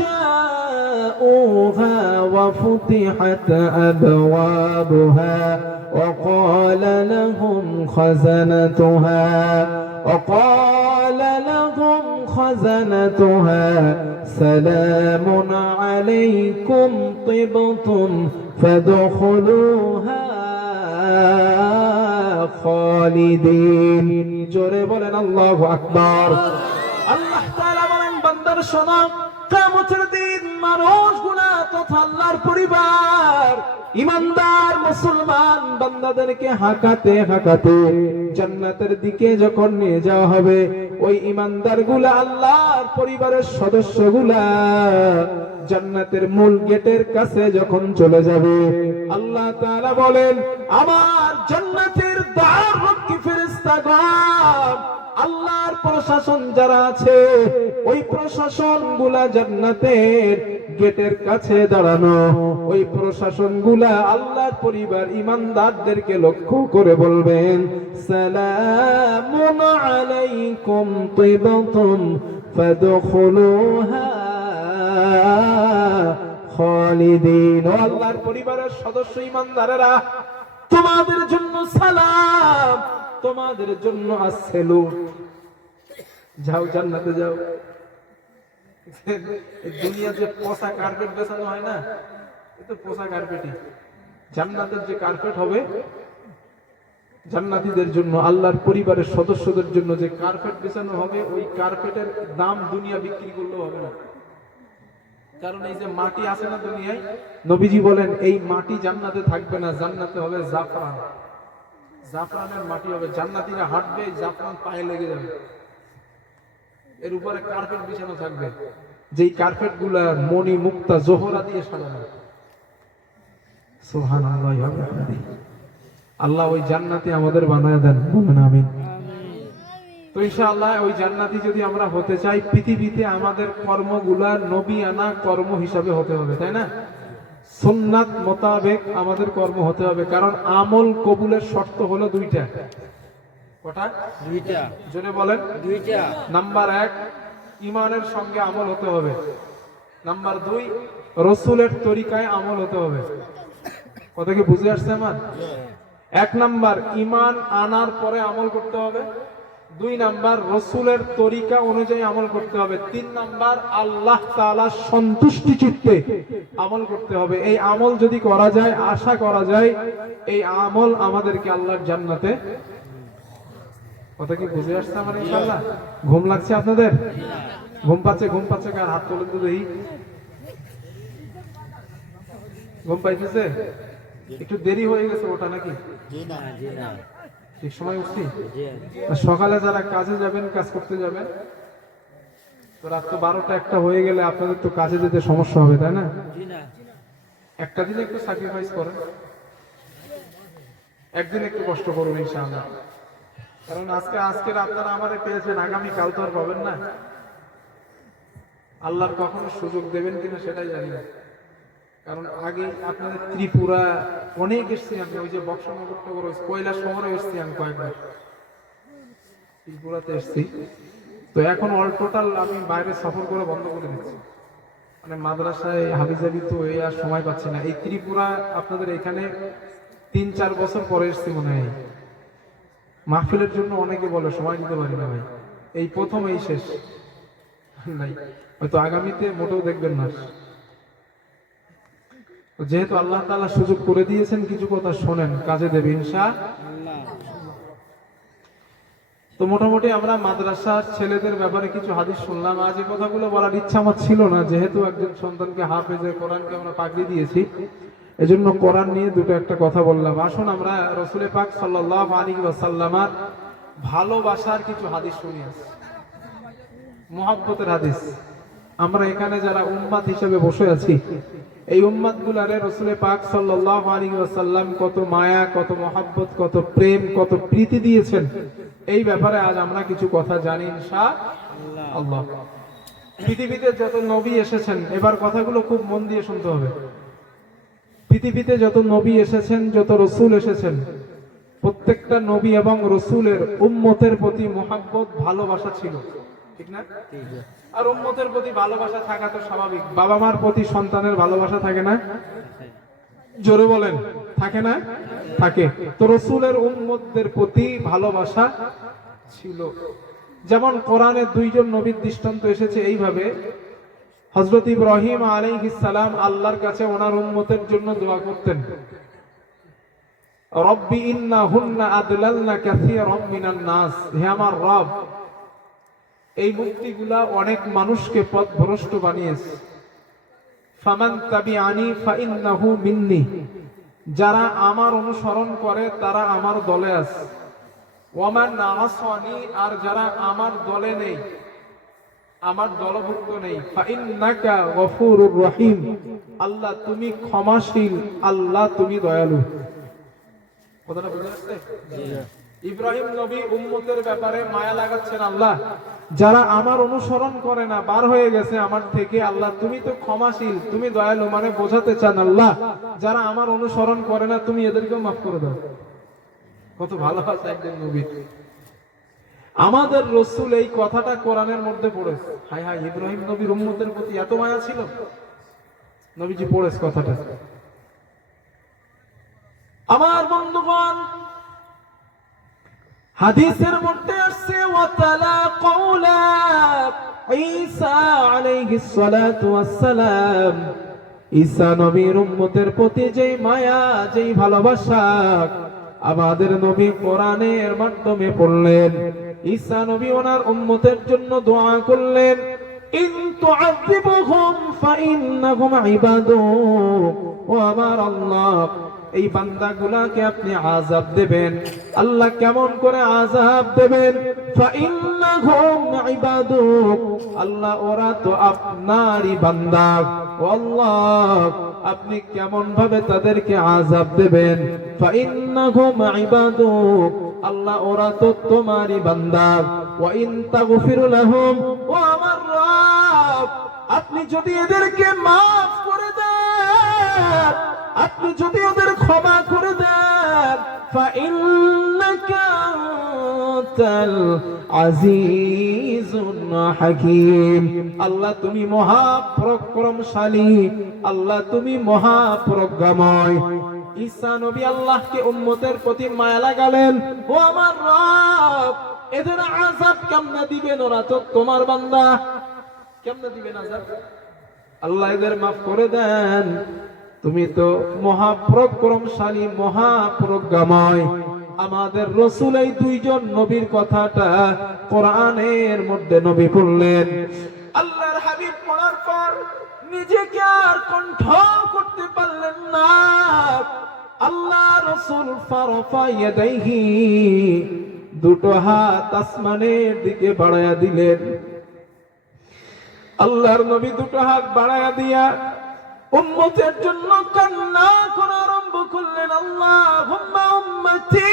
জাউহা ওয়া ফুতিহাত আবওয়াবুহা ওয়া ক্বালা লাহুম খাযানাতুহা خزنتها سلام عليكم طبتم فادخلوها خالدين। জোরে বলেন আল্লাহু আকবার। আল্লাহ তাআলা বলেন, বান্দার শোনো, কিয়ামতের দিন মানুষগুলো তথা আল্লাহর পরিবার ইমানদার মুসলমান বান্দাদেরকে হাঁকাতে হাঁকাতে জান্নাতের দিকে যখন নিয়ে যাওয়া হবে, ওই ইমানদারগুলা, আল্লাহর পরিবারের সদস্যগুলা জান্নাতের মূল গেটের কাছে যখন চলে যাবে, আল্লাহ তাআলা বলেন, আমার জান্নাতের দ্বাররক্ষী ফেরেশতাগণ, আল্লাহর প্রশাসন যারা আছে, ওই প্রশাসন গুলা জান্নাতের গেটের কাছে দাঁড়ানো, ওই প্রশাসন গুলা আল্লাহর পরিবার ইমানদারদেরকে লক্ষ্য করে বলবেন, সালামুন আলাইকুম তিবতুম ফাদখুলুহা খালিদিন। ও আল্লাহর পরিবারের সদস্য ইমানদারেরা, তোমাদের জন্য সালাম, তোমাদের জন্য আসসালুট, যাও জান্নাতে যাও। দুনিয়া যে পোষা কার্পেট বেছানো হয় না, এটা পোষা কার্পেটই। জান্নাতের যে কার্পেট হবে জান্নাতীদের জন্য, আল্লাহর পরিবারের সদস্যদের জন্য যে কার্পেট বেছানো হবে, ওই কার্পেটের দাম দুনিয়া বিক্রি করলেও হবে না। কারণ এই যে মাটি আছে না দুনিয়ায়, নবীজি বলেন এই মাটি জান্নাতে থাকবে না, জান্নাতে হবে জাফরান। জাফরানের মাটি হবে, জান্নাতীরা হাঁটবে, জাফরান পায়ে লেগে যাবে। এর উপরে কার্পেট বিছানো থাকবে, যেই কার্পেট গুলা মণি মুক্তা জোহরা দিয়ে সাজানো। সুবহানাল্লাহ। আল্লাহ ওই জান্নাতে আমাদের বানায় দেন, বলেন আমিন। তো ইনশাআল্লাহ ওই জান্নাতি যদি আমরা হতে চাই, পৃথিবীতে আমাদের কর্মগুলা নবী আনা কর্ম হিসাবে হতে হবে, তাই না? সুন্নাত মোতাবেক আমাদের কর্ম হতে হবে, কারণ আমল কবুলের শর্ত হলো দুইটা। কটা? দুইটা। জোরে বলেন। দুইটা। নাম্বার 1, ইমানের সঙ্গে আমল হতে হবে। নাম্বার 2, রাসূলের তরিকায় আমল হতে হবে। কথা কি বুঝে আসছে আমার? 1 নাম্বার ইমান আনার পরে আমল করতে হবে, 2 নাম্বার রাসূলের তরিকা অনুযায়ী আমল করতে হবে, 3 নাম্বার আল্লাহ তাআলার সন্তুষ্টি চিত্তে আমল করতে হবে। এই আমল যদি করা যায়, আশা করা যায় এই আমল আমাদেরকে আল্লাহর জান্নাতে। কথা কি বুঝে আসছে আমার? ইনশাআল্লাহ। ঘুম লাগছে আপনাদের? ঘুম পাচ্ছে? ঘুম পাচ্ছে কার? হাত তোলেন তো দেখি। ঘুম পাইতেছে? একটু দেরি হয়ে গেছে ওটা নাকি? জি না, জি না, ঠিক সময় উঠছি? জি। আর সকালে যারা কাজে যাবেন, কাজ করতে যাবেন, তো রাত তো 12টা-1টা হয়ে গেলে আপনাদের তো কাজে যেতে সমস্যা হবে, তাই না? জি না, একটা দিন একটু স্যাক্রিফাইস করেন, একদিন একটু কষ্ট করুন ইনশাআল্লাহ। কারণ আজকের আপনারা আমারে পেয়েছেন, আগামী কাল তো আর পাবেন না। আল্লাহর কখনো সুযোগ দেবেন কিনা সেটাই জানি না। কারণ আগে আপনাদের ত্রিপুরা অনেক এসছি আমি, ওই যে বক্সনগর কৈলাস শহরে এসছি আমি কয়েকবার, ত্রিপুরাতে এসছি। তো এখন অল টোটাল আমি বাইরে সফর করে বন্ধ করে দিচ্ছি, মানে মাদ্রাসায় হাবিজাবি তো এই আর সময় পাচ্ছি না। এই ত্রিপুরা আপনাদের এখানে 3-4 বছর পরে এসছি মনে হয়। মাহফিলের জন্য অনেকে বলে সময় দিতে পারি না ভাই, এই প্রথম এই শেষ নাই, হয়তো আগামীতে মোটেও দেখবেন না। তো যেহেতু আল্লাহ তাআলা সুযোগ করে দিয়েছেন, কিছু কথা শোনেন, কাজে দেবে ইনশাআল্লাহ। তো মোটামুটি আমরা মাদ্রাসার ছেলেদের ব্যাপারে কিছু হাদিস শুনলাম। আজ এই কথাগুলো বলার ইচ্ছা আমার ছিল না, যেহেতু একজন সন্তানকে হাফেজে কোরআনকে আমরা পাগড়ি দিয়েছি, এজন্য কোরআন নিয়ে দুটো একটা কথা বললাম। আসুন আমরা রাসূল পাক সাল্লাল্লাহু আলাইহি ওয়াসাল্লামের ভালোবাসার কিছু হাদিস শুনি, মুহাব্বতের হাদিস। আমরা এখানে যারা উম্মাত হিসেবে বসে আছি, এই উম্মাত গুলারে রাসূল পাক সাল্লাল্লাহু আলাইহি ওয়াসাল্লাম কত মায়া, কত মুহাব্বত, কত প্রেম, কত প্রীতি দিয়েছেন, এই ব্যাপারে আজ আমরা কিছু কথা জানি ইনশাআল্লাহ। পৃথিবীতে যত নবী এসেছেন, এবার কথাগুলো খুব মন দিয়ে শুনতে হবে। পৃথিবীতে যত নবী এসেছেন, যত রসুল এসেছেন, প্রত্যেকটা নবী এবং রসুলের উম্মতের প্রতি মুহাব্বত, ভালোবাসা ছিল, ঠিক না? আর উম্মতের প্রতি ভালোবাসা থাকা তো স্বাভাবিক। বাবা মার প্রতি সন্তানের ভালোবাসা থাকে না? জোরে বলেন, থাকে না? থাকে। তো রসুলের উম্মতদের প্রতি ভালোবাসা ছিল। যেমন কোরআনে 2জন নবীর দৃষ্টান্ত এসেছে এইভাবে। হযরত ইব্রাহিম আলাইহিস সালাম আল্লাহর কাছে ওনার উম্মতের জন্য দোয়া করতেন, রব্বি ইন্নাহুন্না আদলালনা কাসীরাম মিনান নাস, হে আমার রব, এই মূর্তিগুলা অনেক মানুষকে পথভ্রষ্ট বানিয়েছে। ফামান তাবিআনি ফাইন্নাহু মিন্নি, যারা আমার অনুসরণ করে তারা আমার দলে আছে। ওয়ামান আসানি, আর যারা আমার দলে নেই, আমার দলভুক্ত নেই, ফাইন্নাকা গফুরুর রহিম, আল্লাহ তুমি ক্ষমাশীল, আল্লাহ তুমি দয়ালু। কথাটা বুঝে আসছে? ইব্রাহিম নবী উম্মতের ব্যাপারে মায়া লাগাচ্ছেন, আল্লাহ যারা আমার অনুসরণ করে না, বার হয়ে গেছে আমার থেকে, আল্লাহ তুমি তো ক্ষমাশীল, তুমি দয়ালু, মানে বোঝাতে চান আল্লাহ যারা আমার অনুসরণ করে না তুমি এদেরকেও মাফ করে দাও। কত ভালোবাসা একজন নবী। আমাদের রাসূল এই কথাটা কোরআনের মধ্যে পড়েছে। হায় হায়, ইব্রাহিম নবীর উম্মতের প্রতি এত মায়া ছিল, নবীজি পড়েছে কথাটা। আমার বন্ধুগণ, হাদিসের মধ্যে আসছে ওয়াতালা কওলা ঈসা আলাইহিস সালাতু ওয়াস সালাম, ঈসা নবীর উম্মতের প্রতি যেই মায়া, যেই ভালোবাসা আমাদের নবী কোরআনের মাধ্যমে পড়লেন। ঈসা নবী ওনার উম্মতের জন্য দোয়া করলেন, ইন তুআযিবুহুম ফাইন্নাহুম ইবাদুক, ও আমার আল্লাহ এই বান্দাগুলাকে আপনি আযাব দেবেন। আল্লাহ কেমন করে আযাব দেবেন? ফাইন্নাহুম ইবাদুক, আল্লাহ ওরা তো আপনারই বান্দা। ও আল্লাহ আপনি কেমন ভাবে তাদেরকে আযাব দেবেন? ফাইন্নাহুম ইবাদুক, আল্লাহ ওরা তো তোমারই বান্দা। ওয়া ইন তাগফির লাহুম, ও আমার রব আপনি যদি এদেরকে মাফ করে দেন, আপনি যদি ওদের ক্ষমা করে দেন, ফাইন্নাকা আনতাল আজিজুন হাকীম, আল্লাহ তুমি মহাপরাক্রমশালী, আল্লাহ তুমি মহাপ্রজ্ঞাময়। ঈসা নবী আল্লাহকে উম্মতের প্রতি মায়া লাগালেন, ও আমার রব এদের আযাব কেমনে দিবেন? ওরা তো তোমার বান্দা, কেমনে দিবেন আযাব? আল্লাহ এদের মাফ করে দেন, তুমি তো মহাপরাক্রমশালী, মহাপ্রজ্ঞাময়। আমাদের রাসূল এই 2জন নবীর কথাটা কোরআনের মধ্যে নবী বললেন। আল্লাহর হাবিব পড়ার পর নিজেকে আর কন্ট্রোল করতে পারলেন না। আল্লাহ রাসূল ফারাফা ইয়াদাইহি, দুটো হাত আসমানের দিকে বাড়ায়া দিলেন। আল্লাহর নবী দুটো হাত বাড়ায়া দিয়া উম্মতের জন্য কান্না করা আরম্ভ করলেন। আল্লাহুম্মা উম্মতি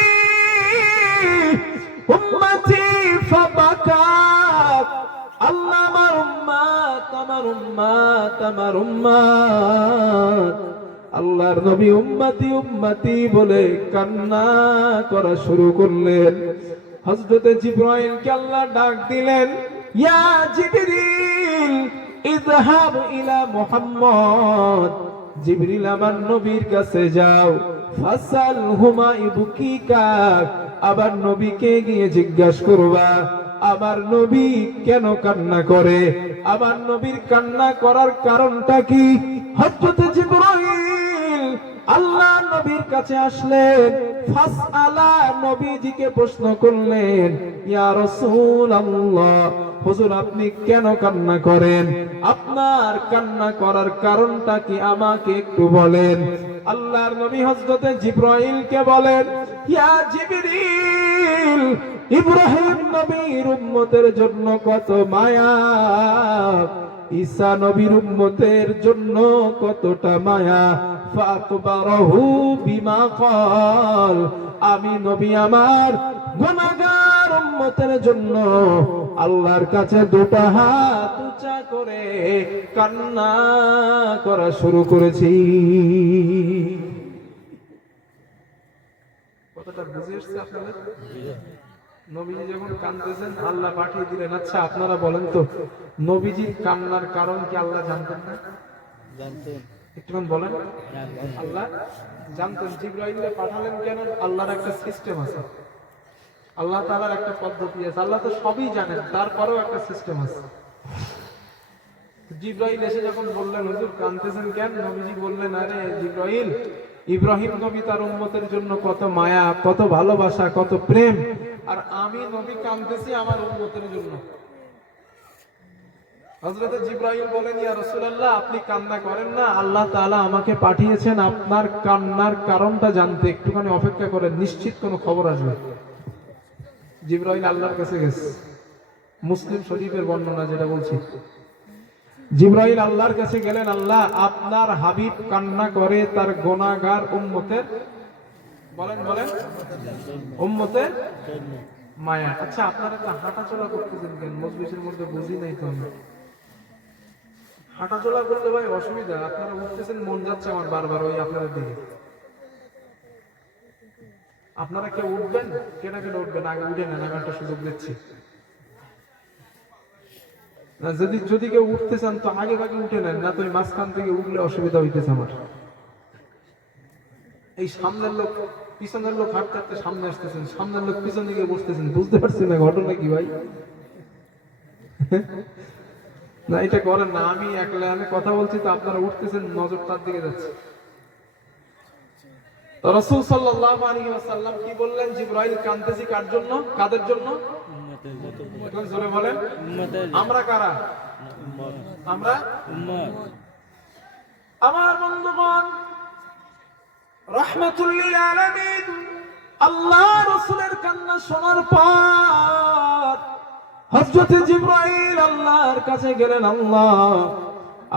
উম্মতি ফাবাকাত, আল্লাহ আমার উম্মত, আমার উম্মত, আমার উম্মত। আল্লাহর নবী উম্মতি উম্মতি বলে কান্না করা শুরু করলেন। হযরতে জিবরাইলকে আল্লাহ ডাক দিলেন, ইয়া জিবরিল ইযহাব ইলা মুহাম্মদ, জিবরিল আমার নবীর কাছে যাও, ফাসাল হুমা ইবুকিকা, আবার নবীকে গিয়ে জিজ্ঞাসা করবা আমার নবী কেন কান্না করে, আমার নবীর কান্না করার কারণটা কি। হযরত জিবরাইল আল্লাহ নবীর কাছে আসলেন, ফাসআলা, নবীজিকে প্রশ্ন করলেন, ইয়া রাসূলুল্লাহ, হুজুর আপনি কেন কান্না করেন, আপনার কান্না করার কারণটা কি আমাকে একটু বলেন। আল্লাহর নবী হযরতে জিবরাইলকে বলেন, ইয়া জিবরিল, ইব্রাহিম নবীর উম্মতের জন্য কত মায়া, ঈসা নবীর উম্মতের জন্য কতটা মায়া, ফাকবারহু বিমা ক্বাল, আমি নবী আমার গুনাহগার উম্মতের জন্য আল্লাহর কাছে দুটো হাত উঁচা করে কান্না করা শুরু করেছি। কথাটা বুঝে আসছে আপনাদের? নবীজি যখন কাঁদতেছেন আল্লাহ পাঠিয়ে দিলেন। আচ্ছা আপনারা বলেন তো, নবীজির কান্নার কারণ কি আল্লাহ জানতেন না? জানতেন। একটুখান বলেন। আল্লাহ জানতেন। জিবরাইলকে পাঠালেন কেন? আল্লাহর একটা সিস্টেম আছে, আল্লাহ তাআলার একটা পদ্ধতি আছে। আল্লাহ তো সবই জানেন, তারপরেও একটা সিস্টেম আছে। জিবরাইল এসে যখন বললেন, হুজুর কাঁদতেছেন কেন? নবীজি বললেন, আরে জিবরাইল, ইব্রাহিম নবী তার উম্মতের জন্য কত মায়া, কত ভালোবাসা, কত প্রেম, আর আমি নবী কাঁদতেছি আমার উম্মতের জন্য। হযরত জিবরাইল বলেন, ইয়া রাসূলুল্লাহ আপনি কান্না করেন না, আল্লাহ তাআলা আমাকে পাঠিয়েছেন আপনার কান্নার কারণটা জানতে, একটুখানি অপেক্ষা করেন, নিশ্চিত কোনো খবর আসবে। জিবরাইল আল্লাহর কাছে গেছে, মুসলিম শরীফের বর্ণনা যেটা বলছি। জিবরাইল আল্লাহর কাছে গেলেন, আল্লাহ আপনার হাবিব কান্না করে তার গুনাহগার উম্মতের, বলেন বলেন, উম্মতের মায়া। আচ্ছা আপনারা তো হাঁটাচলা করতেছেন কেন? মজলিসের মধ্যে বুঝি নাই তো আমি। হাঁটাচলা করতে ভাই অসুবিধা, আপনারা উঠতেছেন, মন যাচ্ছে আমার বারবার ওই আপনাদের দিকে। আপনারা কেউ উঠবেন? কেনা কেনা উঠবেন? আগে উঠে নেন, আমি একটা সুযোগ দিচ্ছি। যদি কেউ উঠতে চান তো আগে আগে উঠে নেন, না তো ওই মাঝখান থেকে উঠলে অসুবিধা হইতেছে আমার। এই সামনের লোক পিছনের লোক হাঁটতে হাঁটতে সামনে আসতেছেন, সামনের লোক পিছন দিকে বসতেছেন, বুঝতে পারছি না ঘটনা কি ভাই। না এটা করেন না, আমি একলা আমি কথা বলছি তো আপনারা উঠতেছেন, নজর তার দিকে যাচ্ছে। রাসূল সাল্লাল্লাহু আলাইহি ওয়াসাল্লাম কি বললেন? জিবরাইল কাঁদতেছি কার জন্য, কাদের জন্য? এখন জোরে বলেন। আমরা কারা? আমরা উম্মত। আমার বন্ধুগণ, রাহমাতুল লিল আলামিন, আল্লাহ রাসূলের কান্না শোনার পর হযরত জিবরাইল আল্লাহর কাছে গেলেন, আল্লাহ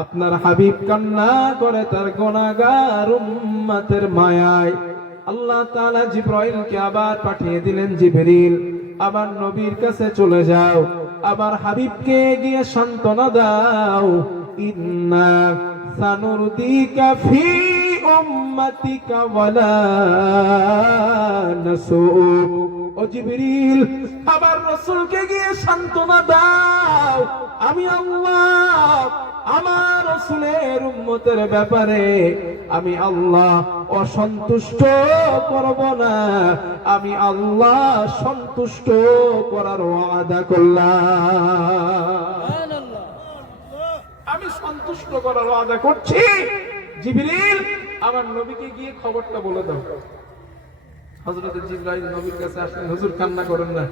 আপনার হাবিব কান্না করে তার গুনাহগার উম্মতের মায়ায়। আল্লাহ তাআলা জিবরাইলকে আবার পাঠিয়ে দিলেন, জিবরিল আমার নবীর কাছে চলে যাও, আমার হাবিবকে গিয়ে সান্ত্বনা দাও, ইন্না সানুরদিকা ফি উম্মাতিকা ওয়ালা নাসুক। ও জিবরিল আমার রাসূলকে গিয়ে সান্ত্বনা দাও, আমি আল্লাহ আমার রাসূলের উম্মতের ব্যাপারে আমি আল্লাহ অসন্তুষ্ট করব না, আমি আল্লাহ সন্তুষ্ট করার ওয়াদা করলাম, আমি সন্তুষ্ট করার ওয়াদা করছি। জিবরিল আমার নবীকে গিয়ে খবরটা বলে দাও। হযরত জিবরাইল নবীর কাছে আসলেন, হুজুর কান্না করেন না,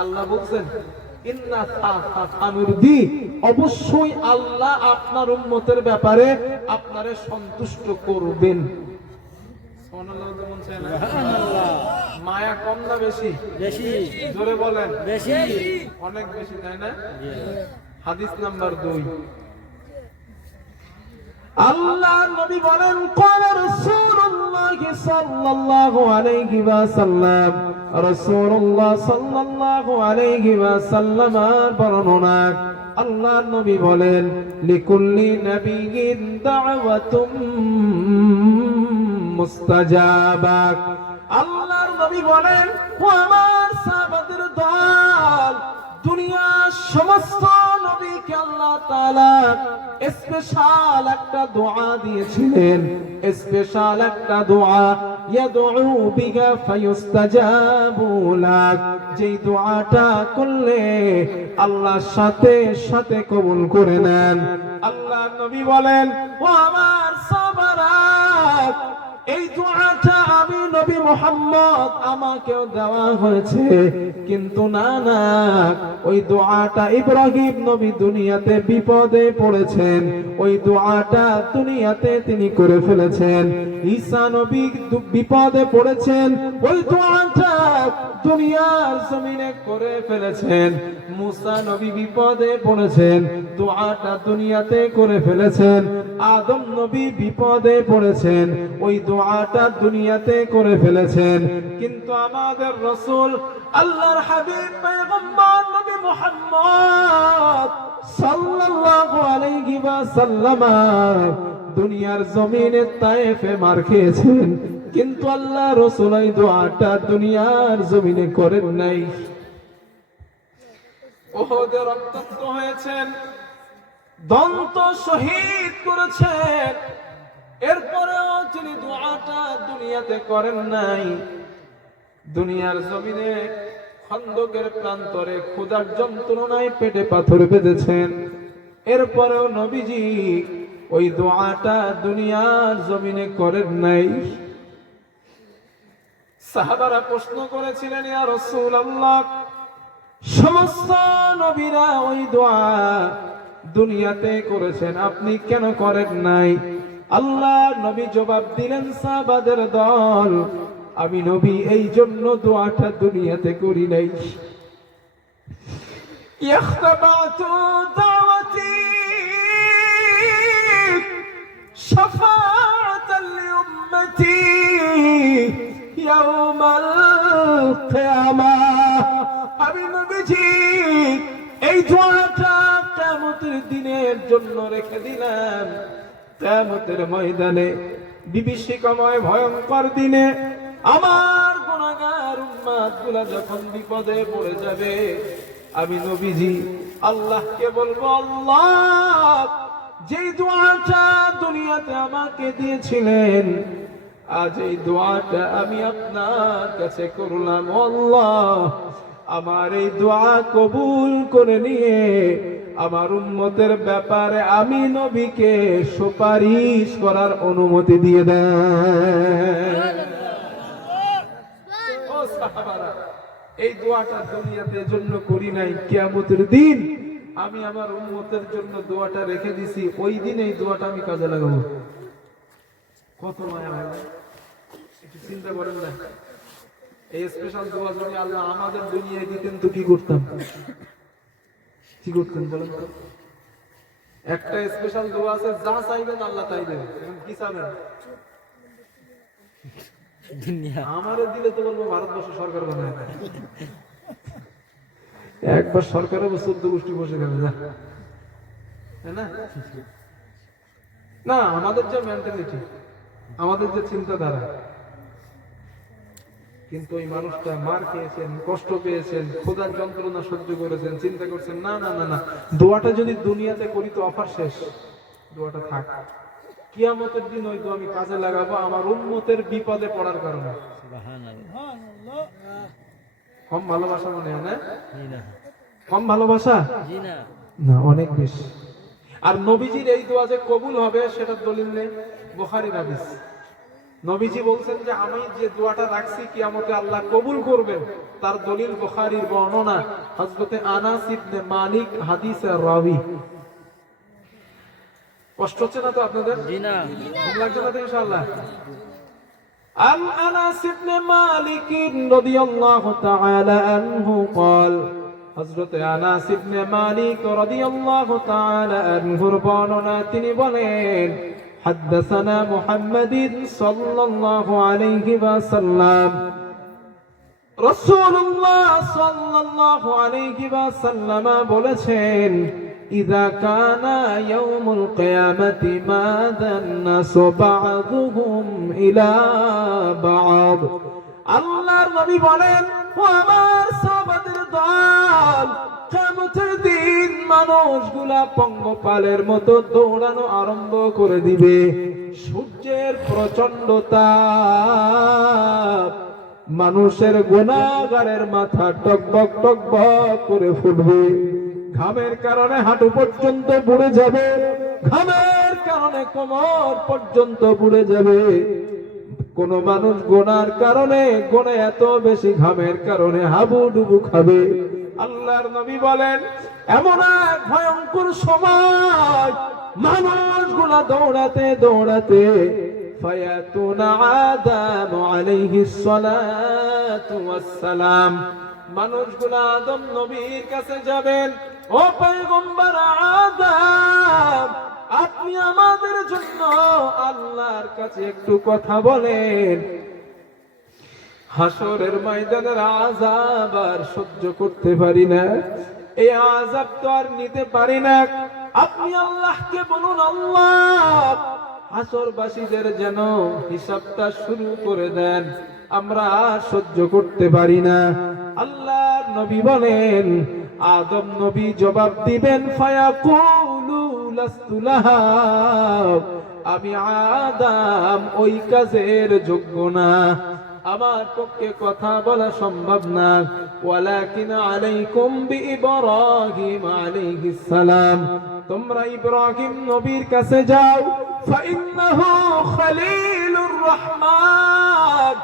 আল্লাহ বলছেন ইন্না সানুরদি, অবশ্যই আল্লাহ আপনার উম্মতের ব্যাপারে আপনারে সন্তুষ্ট করবেন। সুবহানাল্লাহ বলছেন না? সুবহানাল্লাহ। মায়া কম না বেশি? বেশি জোরে বলেন। বেশি। অনেক বেশি, তাই না? জি। হাদিস নাম্বার 2, আল্লাহ নবী বলেন قال رسول الله صلى الله عليه وسلم, রাসূলুল্লাহ সাল্লাল্লাহু আলাইহি ওয়াসাল্লাম বর্ণনা, আল্লাহ নবী বলেন লিকুল্লি নাবিয়্যিন দাওয়াতুম মুস্তাজাবা। আল্লাহর নবী বলেন, ও আমার সাহাবাদের দল, দুনিয়ার সমস্ত নবীকে আল্লাহ তাআলা স্পেশাল একটা দোয়া দিয়েছিলেন, স্পেশাল একটা দোয়া, ইয়াদউ বিকা ফায়ুস্তাজাবু লাক, যেই দোয়াটা করলে আল্লাহ সাথে সাথে কবুল করে নেন। আল্লাহ নবী বলেন, ও আমার সাহাবারা, এই দোয়াটা আমি নবী মুহাম্মদ আমাকেও দেওয়া হয়েছে, কিন্তু না না, ওই দোয়াটা ইব্রাহিম নবী দুনিয়াতে বিপদে পড়েছেন, ওই দোয়াটা দুনিয়াতে তিনি করে ফেলেছেন। ঈসা নবী বিপদে পড়েছেন, ওই দোয়াটা দুনিয়ার জমিনে করে ফেলেছেন। মুসা নবী বিপদে পড়েছেন, দোয়াটা দুনিয়াতে করে ফেলেছেন। আদম নবী বিপদে পড়েছেন, ওই দোয়াটা দুনিয়াতে করে ফেলেছেন। কিন্তু আমাদের রাসূল আল্লাহর হাবিব পয়গম্বর নবী মুহাম্মদ সাল্লাল্লাহু আলাইহি ওয়াসাল্লাম দুনিয়ার জমিনে তায়েফে মার খেয়েছেন, কিন্তু আল্লাহ রাসূল এই দোয়াটা দুনিয়ার জমিনে করেন নাই। ওহদে রক্তাক্ত হয়েছেন, দন্ত শহীদ করেছেন, এরপরেও তিনি দোয়াটা দুনিয়াতে করেন নাই। দুনিয়ার জমিনে খন্দকের প্রান্তরে ক্ষুধার যন্ত্রণায় পেটে পাথর বেঁধেছেন, এরপরেও নবীজি ওই দোয়াটা দুনিয়ার জমিনে করেন নাই। সাহাবারা প্রশ্ন করেছিলেন, ইয়া রাসূলুল্লাহ, সমস্ত নবীরা ওই দোয়া দুনিয়াতে করেছেন, আপনি কেন করেন নাই? আল্লাহ নবী জবাব দিলেন, সাহাবাদের দল, আমি নবী এই জন্য দোয়াটা দুনিয়াতে করি নাই। ইখতাবাতু দাওয়াতি শাফাআতাল লিউম্মতি ইয়াউমাল কিয়ামাহ। আমি নবীজি এই দোয়াটা কিয়ামতের দিনের জন্য রেখে দিলাম। কিয়ামতের ময়দানে, বিভীষিকাময় ভয়ঙ্কর দিনে আমার গুনাহগার উম্মতগুলো যখন বিপদে পড়ে যাবে, আমি নবীজি আল্লাহকে বলবো, আল্লাহ, যেই দোয়াটা দুনিয়াতে আমাকে দিয়েছিলেন, আজ এই দোয়াটা আমি আপনার কাছে করলাম। আল্লাহ, আমার এই দোয়া কবুল করে নিয়ে আমার উম্মতের ব্যাপারে আমি নবীকে সুপারিশ করার অনুমতি দিয়ে দেন। ও সাহাবারা, এই দোয়াটা দুনিয়াতে জন্য করি নাই, কিয়ামতের দিন আমি আমার উম্মতের জন্য দোয়াটা রেখে দিছি, ওই দিন এই দোয়াটা আমি কাজে লাগাবো। কত মায়া হয়, একটু চিন্তা করেন না। এই স্পেশাল দোয়া যদি আল্লাহ আমাদের দুনিয়ায় দিতেন তো কি করতাম? কি করতেন বলেন তো? একটা স্পেশাল দোয়া আছে, যা চাইবেন আল্লাহ তাই দেবে। এখন কি চাবেন? দুনিয়া আমারে দিলে তো বলবো ভারতবর্ষ সরকার বানায় না। একবার সরকারের 14 গোষ্ঠী বসে গেল না, তাই না? না, আমাদের যে মেন্টালিটি, আমাদের যে চিন্তাধারা, কিন্তু ওই মানুষটা মার খেয়েছেন, কষ্ট পেয়েছেন, ক্ষুধার যন্ত্রণা সহ্য করেছেন, চিন্তা করছেন, না না না না, দোয়াটা যদি দুনিয়াতে করি তো অফার শেষ, দোয়াটা থাক, কিয়ামতের দিন ওই দোয়া আমি কাজে লাগাবো আমার উম্মতের বিপদে পড়ার কারণে। সুবহানাল্লাহ। কম ভালোবাসা মনে হয় না? জি না, কম ভালোবাসা জি না। না, অনেক বেশি। আর নবীজির এই দোয়া যে কবুল হবে সেটার দলিল নেই, বুখারীর হাদিস। নবীজি বলছেন যে আমি যে দোয়াটা রাখছি কিয়ামতে আল্লাহ কবুল করবেন, তার দলিল বুখারীর বর্ণনা, হযরতে আনাস ইবনে মালিক হাদিসের রাবী। কষ্ট হচ্ছে না তো আপনাদের? জি না। ঘুম লাগছে না তো ইনশাআল্লাহ? عن أنس بن مالك رضي الله تعالى عنه قال حضرت أنس بن مالك رضي الله تعالى عنه বর্ণনা তিনি বলেন حدثنا محمد صلى الله عليه وسلم রাসূলুল্লাহ সাল্লাল্লাহু আলাইহি ওয়াসাল্লাম বলেছেন إذا كان يوم القيامة ماذا الناس بعضهم إلى بعض আল্লাহর নবী বলেন ও আমার সাহাবাদের দল, কিয়ামতের দিন মানুষগুলা পঙ্গপালের মতো দৌড়ানো আরম্ভ করে দিবে। সূর্যের প্রচন্ড তাপ মানুষের গুনাহগারের মাথা টকবক টকবক করে ফুটবে। ঘামের কারণে হাঁটু পর্যন্ত পুড়ে যাবে, ঘামের কারণে কোমর পর্যন্ত পুড়ে যাবে। কোন মানুষ গোনার কারণে গোনে এত বেশি ঘামের কারণে হাবুডুবু খাবে। আল্লাহর নবী বলেন এমন এক ভয়ঙ্কর সময় মানুষগুলা দৌড়াতে দৌড়াতে ফায়াতুনা আদম আলাইহিস সালাতু ওয়াস সালাম, মানুষগুলা আদম নবীর কাছে যাবেন, ও পয়গম্বর আদম আপনি আমাদের জন্য আল্লাহর কাছে একটু কথা বলেন। হাসরের ময়দানের আযাব আর সহ্য করতে পারি না, এই আযাব তো আর নিতে পারি না, আপনি আল্লাহকে বলুন আল্লাহ হাসরবাসীদের যেন হিসাবটা শুরু করে দেন, আমরা আর সহ্য করতে পারি না। আল্লাহর নবী বলেন আদম নবী জবাব দিবেন ফায়াকুলু লাস্তু লাহা, আমি আদম ওই কাজের যোগ্য না, আমার পক্ষে কথা বলা সম্ভব না। ওয়ালাকিন আলাইকুম বিইব্রাহিম আলাইহিস সালাম, তোমরা ইব্রাহিম নবীর কাছে যাও, ফাইন্নাহু খলিলুর রহমান,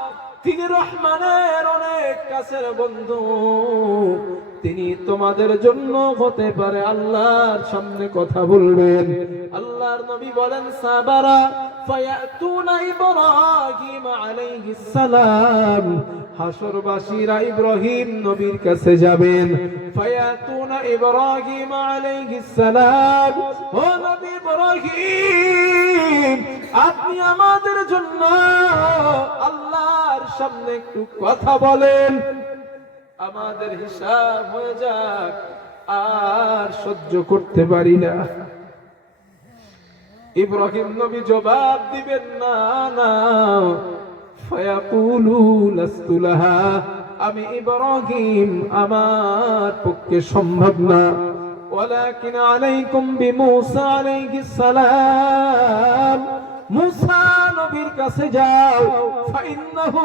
তিনি রহমানের অনেক কাছের বন্ধু, তিনি তোমাদের জন্য হতে পারে আল্লাহর সামনে কথা বলবেন। আল্লাহর নবী বলেন সাবারা ফায়াতুনা ইব্রাহিম আলাইহিস সালাম, হাসরবাসীরা ইব্রাহিম নবীর কাছে যাবেন। ফায়াতুনা ইব্রাহিম আলাইহিস সালাম, ও নবী ইব্রাহিম আপনি আমাদের জন্য আল্লাহর সামনে একটু কথা বলেন, আমাদের হিসাব হয়ে যাক, আর সহ্য করতে পারি না। ইব্রাহিম নবী জবাব দিবেন না না, ফায়াকুলু লাস্তু লাহা, আমি ইব্রাহিম আমার পক্ষে সম্ভব না। ওয়ালাকিন আলাইকুম বিমূসা আলাইহিস সালাম, মুসা নবীর কাছে যাও, ফাইন্নাহু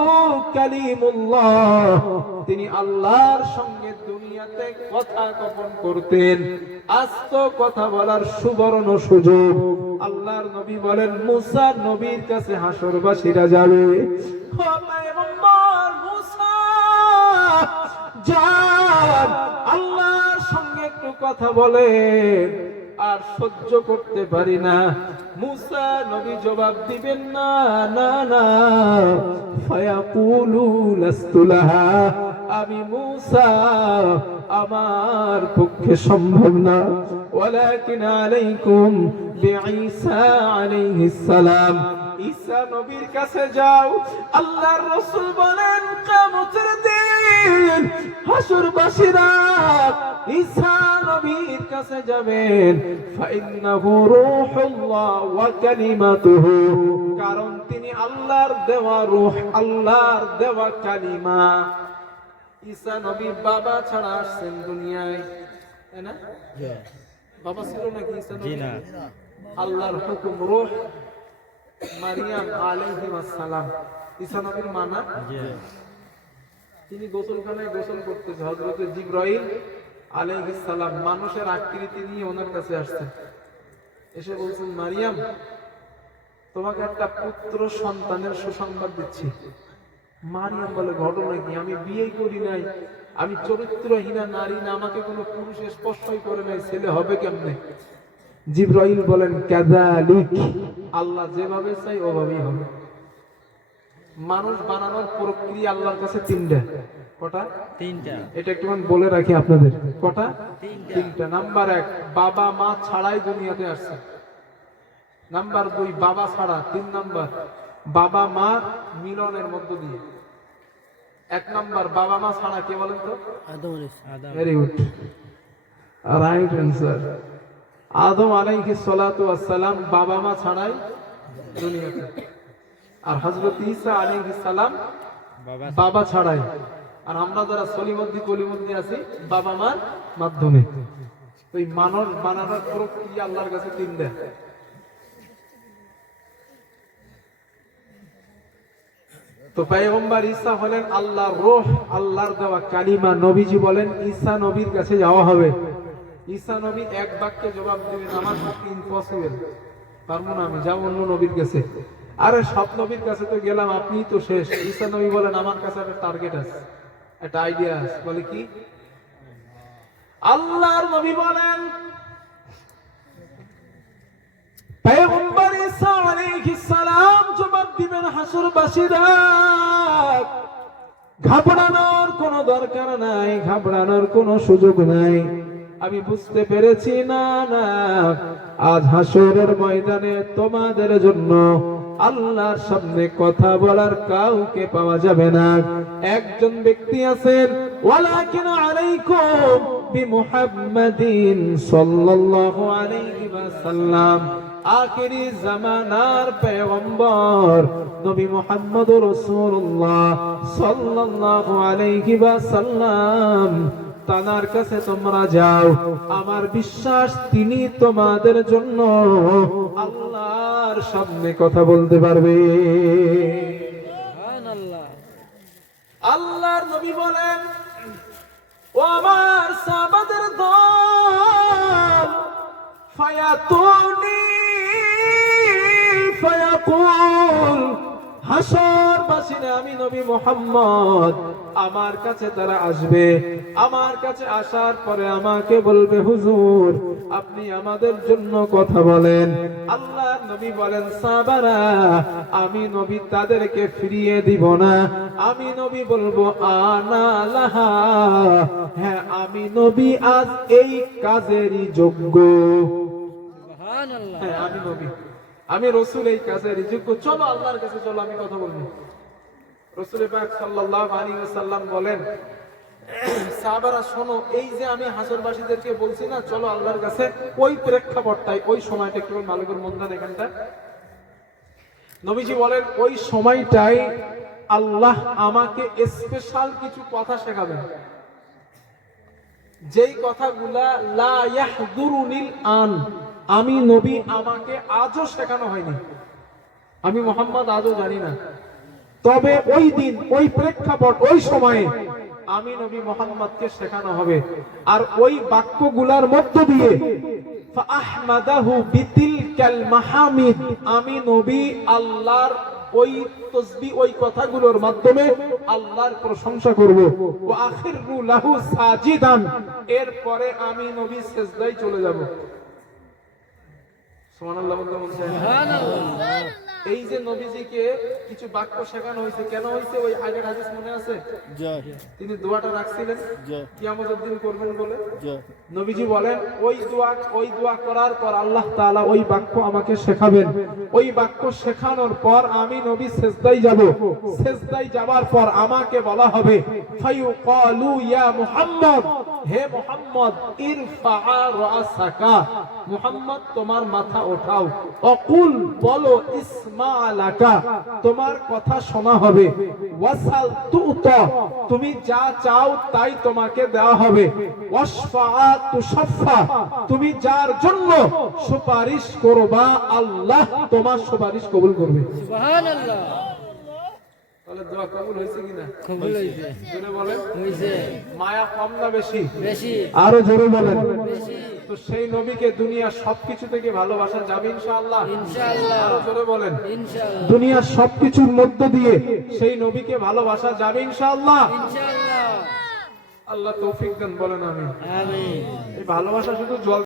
কালিমুল্লাহ, তিনি আল্লাহর সঙ্গে দুনিয়াতে কথা কথন করতেন, আজ তো কথা বলার সুবর্ণ সুযোগ। আল্লাহর নবী বলেন মুসা নবীর কাছে হাসরবাসীরা যাবে, ও পয়গম্বর মুসা যান আল্লাহর সঙ্গে একটু কথা বলেন, আর সহ্য করতে পারি না। মুসা নবী জবাব দিবেন না না না, ফায়াকুলু লাস্তু লাহা, আমি মুসা আমার পক্ষে সম্ভব না। ওয়ালাকিন আলাইকুম বিঈসা আলাইহিস সালাম, ঈসা নবীর কাছে যাও। আল্লাহর রাসূল বলেন কিয়ামতের দিন হাসরবাসীরা ঈসা নবীর কাছে যাবেন, ফাইন্নাহু রূহুল্লাহ ওয়া কালিমাতুহু, কারণ তিনি আল্লাহর দেওয়া রূহ, আল্লাহর দেওয়া কালিমা। ঈসা নবী বাবা ছাড়া আসছেন দুনিয়ায়, তাই না? বাবা ছিল নাকি ঈসা নবী? জি না। আল্লাহর হুকুম রূহ, মারিয়াম আলাইহিস সালাম ঈসা নবীর মা না? তিনি গোসলখানায় গোসল করতেছে, হযরতে জিবরাইল আলাইহিস সালাম মানুষের আকৃতি নিয়ে ওনার কাছে আসছেন, এসে বলছেন মারিয়াম তোমাকে একটা পুত্র সন্তানের সুসংবাদ দিচ্ছি। মারিয়াম বলে, ঘটনা কি? আমি বিয়ে করি নাই, আমি চরিত্রহীনা নারী না, আমাকে কোনো পুরুষ স্পর্শই করে নাই, ছেলে হবে কেমনে? জিবরাইল বলেন, কাযালিক, আল্লাহ যেভাবে চাই ওভাবেই হবে। মানুষ বানানোর প্রক্রিয়া আল্লাহর কাছে তিনটা। কটা? তিনটা। এটা একটু বলে রাখি আপনাদের। কটা? তিনটা। তিনটা। নাম্বার 1, বাবা মা ছাড়াই দুনিয়াতে আসছে। নাম্বার 2, বাবা ছাড়া। 3 নাম্বার, বাবা মা মিলনের মধ্য দিয়ে। 1 নাম্বার, বাবা মা ছাড়া। কে বলেন তো? Adam. Very good, right answer. Adam আলাইহিস সালাতু ওয়াস সালাম বাবা মা ছাড়াই দুনিয়াতে, আর হযরত ঈসা আলাইহিস সালাম বাবা ছাড়াই। আর আমরা যারা সলিমদ্দি কলিমদ্দি আছি বাবা মার মাধ্যমে। ওই মানুষ বানানোর প্রক্রিয়া আল্লাহর কাছে তিনটা। তো পয়গম্বর ঈসা হলেন আল্লাহর রূহ, আল্লাহর দেওয়া কালিমা। নবীজি বলেন ঈসা নবীর কাছে যাওয়া হবে, ঈসা নবী এক বাক্যে জবাব দিবেন, আমার পক্ষে ইম্পসিবল, পারবো না, আমি যাবো অন্য নবীর কাছে। আরে সব নবীর কাছে তো গেলাম, আপনিই তো শেষ। ঈসা নবী বলেন, আমার কাছে একটা টার্গেট আছে, একটা আইডিয়া আছে। বলে কি? আল্লাহর নবী বলেন, পয়গম্বর ঈসা আলাইহিস সালাম জবাব দিবেন হাসরবাসীরা, ঘাবড়ানোর কোনো দরকার নাই, ঘাবড়ানোর কোনো সুযোগ নাই। আমি বুঝতে পেরেছি, না না, আজ হাসরের ময়দানে তোমাদের জন্য আল্লাহর সামনে কথা বলার কাউকে পাওয়া যাবে না। একজন ব্যক্তি আছেন, ওয়ালাকিন আলাইকুম বিমুহাম্মাদিন সাল্লাল্লাহু আলাইহি ওয়াসাল্লাম, আখিরি জামানার পয়গম্বর নবী মুহাম্মদুর রাসূলুল্লাহ সাল্লাল্লাহু আলাইহি ওয়াসাল্লাম, তানার কাছে তোমরা যাও। আমার বিশ্বাস তিনি তোমাদের জন্য আল্লাহর সামনে কথা বলতে পারবে। সুবহানাল্লাহ। আল্লাহর নবী বলেন, ও আমার সাহাবাদের দল, ফায়াতুনি ফায়াকুল, হাসরবাসীরা আমি নবী মুহাম্মদ, আমার কাছে তারা আসবে। আমার কাছে আসার পরে আমাকে বলবে, হুজুর আপনি আমাদের জন্য কথা বলেন। আল্লাহ নবী বলেন, সাহাবারা আমি নবী তাদেরকে ফিরিয়ে দিব না, আমি নবী বলবো আনা লাহা, হ্যাঁ আমি নবী আজ এই কাজেরই যোগ্য। সুবহানাল্লাহ। হ্যাঁ আমি নবী, আমি রসুল এই কাজেরই যোগ্য। চলো আল্লাহর কাছে চলো, আমি কথা বলবো। রাসূল পাক সাল্লাল্লাহু আলাইহি ওয়াসাল্লাম বলেন, সাহাবারা শোনো, এই যে আমি হাসরবাসীদেরকে বলছি না চলো আল্লাহর কাছে, ওই প্রেক্ষাপটটাই, ওই সময়টা একটু ভালো করে মন দেন এখানটা। নবীজি বলেন, ওই সময়টাই আল্লাহ আমাকে স্পেশাল কিছু কথা শেখাবেন, যেই কথাগুলা লা ইয়াহদুরুনিল আন, আমি নবী আমাকে আজও শেখানো হয়নি, আমি মুহাম্মদ আজও জানি না। তবে ওই দিন, ওই প্রেক্ষাপট, ওই সময়ে আমি নবী মুহাম্মদকে শেখানো হবে। আর ওই বাক্যগুলার মধ্য দিয়ে ফাআহমাদাহু বিতিলকাল মাহামিদ, আমি নবী আল্লাহর ওই তাসবিহ, ওই কথাগুলোর মাধ্যমে আল্লাহর প্রশংসা করব। ওয়া আখিরু লাহু সাজিদান, এরপরে আমি নবী সিজদায় চলে যাব। সুবহানাল্লাহ বলতে মন চায় না? সুবহানাল্লাহ। এই যে নবীজিকে কিছু বাক্য শেখানো হয়েছে, কেন হয়েছে? ওই আগের হাদিস মনে আছে? তিনি দোয়াটা রাখছিলেন কিয়ামতের দিন করবেন বলে। নবীজি বলেন, ওই দোয়া করার পর আল্লাহ তাআলা ওই বাক্য আমাকে শেখাবেন। ওই বাক্য শেখানোর পর আমি নবী সিজদায় যাব। সিজদায় যাবার পর আমাকে বলা হবে, ফায়ুকালু ইয়া মুহাম্মদ, হে মুহাম্মদ, ইরফা রাসাকা, মুহাম্মদ তোমার মাথা ওঠাও। অকুল, বলো, ইসমা লাকা, তোমার কথা শোনা হবে। ওয়াসাল তুতা, তুমি যা চাও তাই তোমাকে দেওয়া হবে। ওয়াশফা তুশাফা, তুমি যার জন্য সুপারিশ করবা আল্লাহ তোমার সুপারিশ কবুল করবে। সুবহানাল্লাহ। তাহলে দোয়া কবুল হয়েছে কিনা? কবুল হইছে। জোরে বলেন। হইছে। মায়া কম না বেশি? বেশি। আরো জোরে বলেন। বেশি। তো সেই নবীকে দুনিয়ার সবকিছু থেকে ভালোবাসা যাবে ইনশাআল্লাহ। ইনশাআল্লাহ। আরো জোরে বলেন। ইনশাআল্লাহ। দুনিয়ার সবকিছুর মধ্য দিয়ে সেই নবীকে ভালোবাসা যাবে ইনশাআল্লাহ। ইনশাআল্লাহ। আল্লাহ তৌফিক দেন, বলেন আমিন। আমিন। এই ভালোবাসা শুধু জল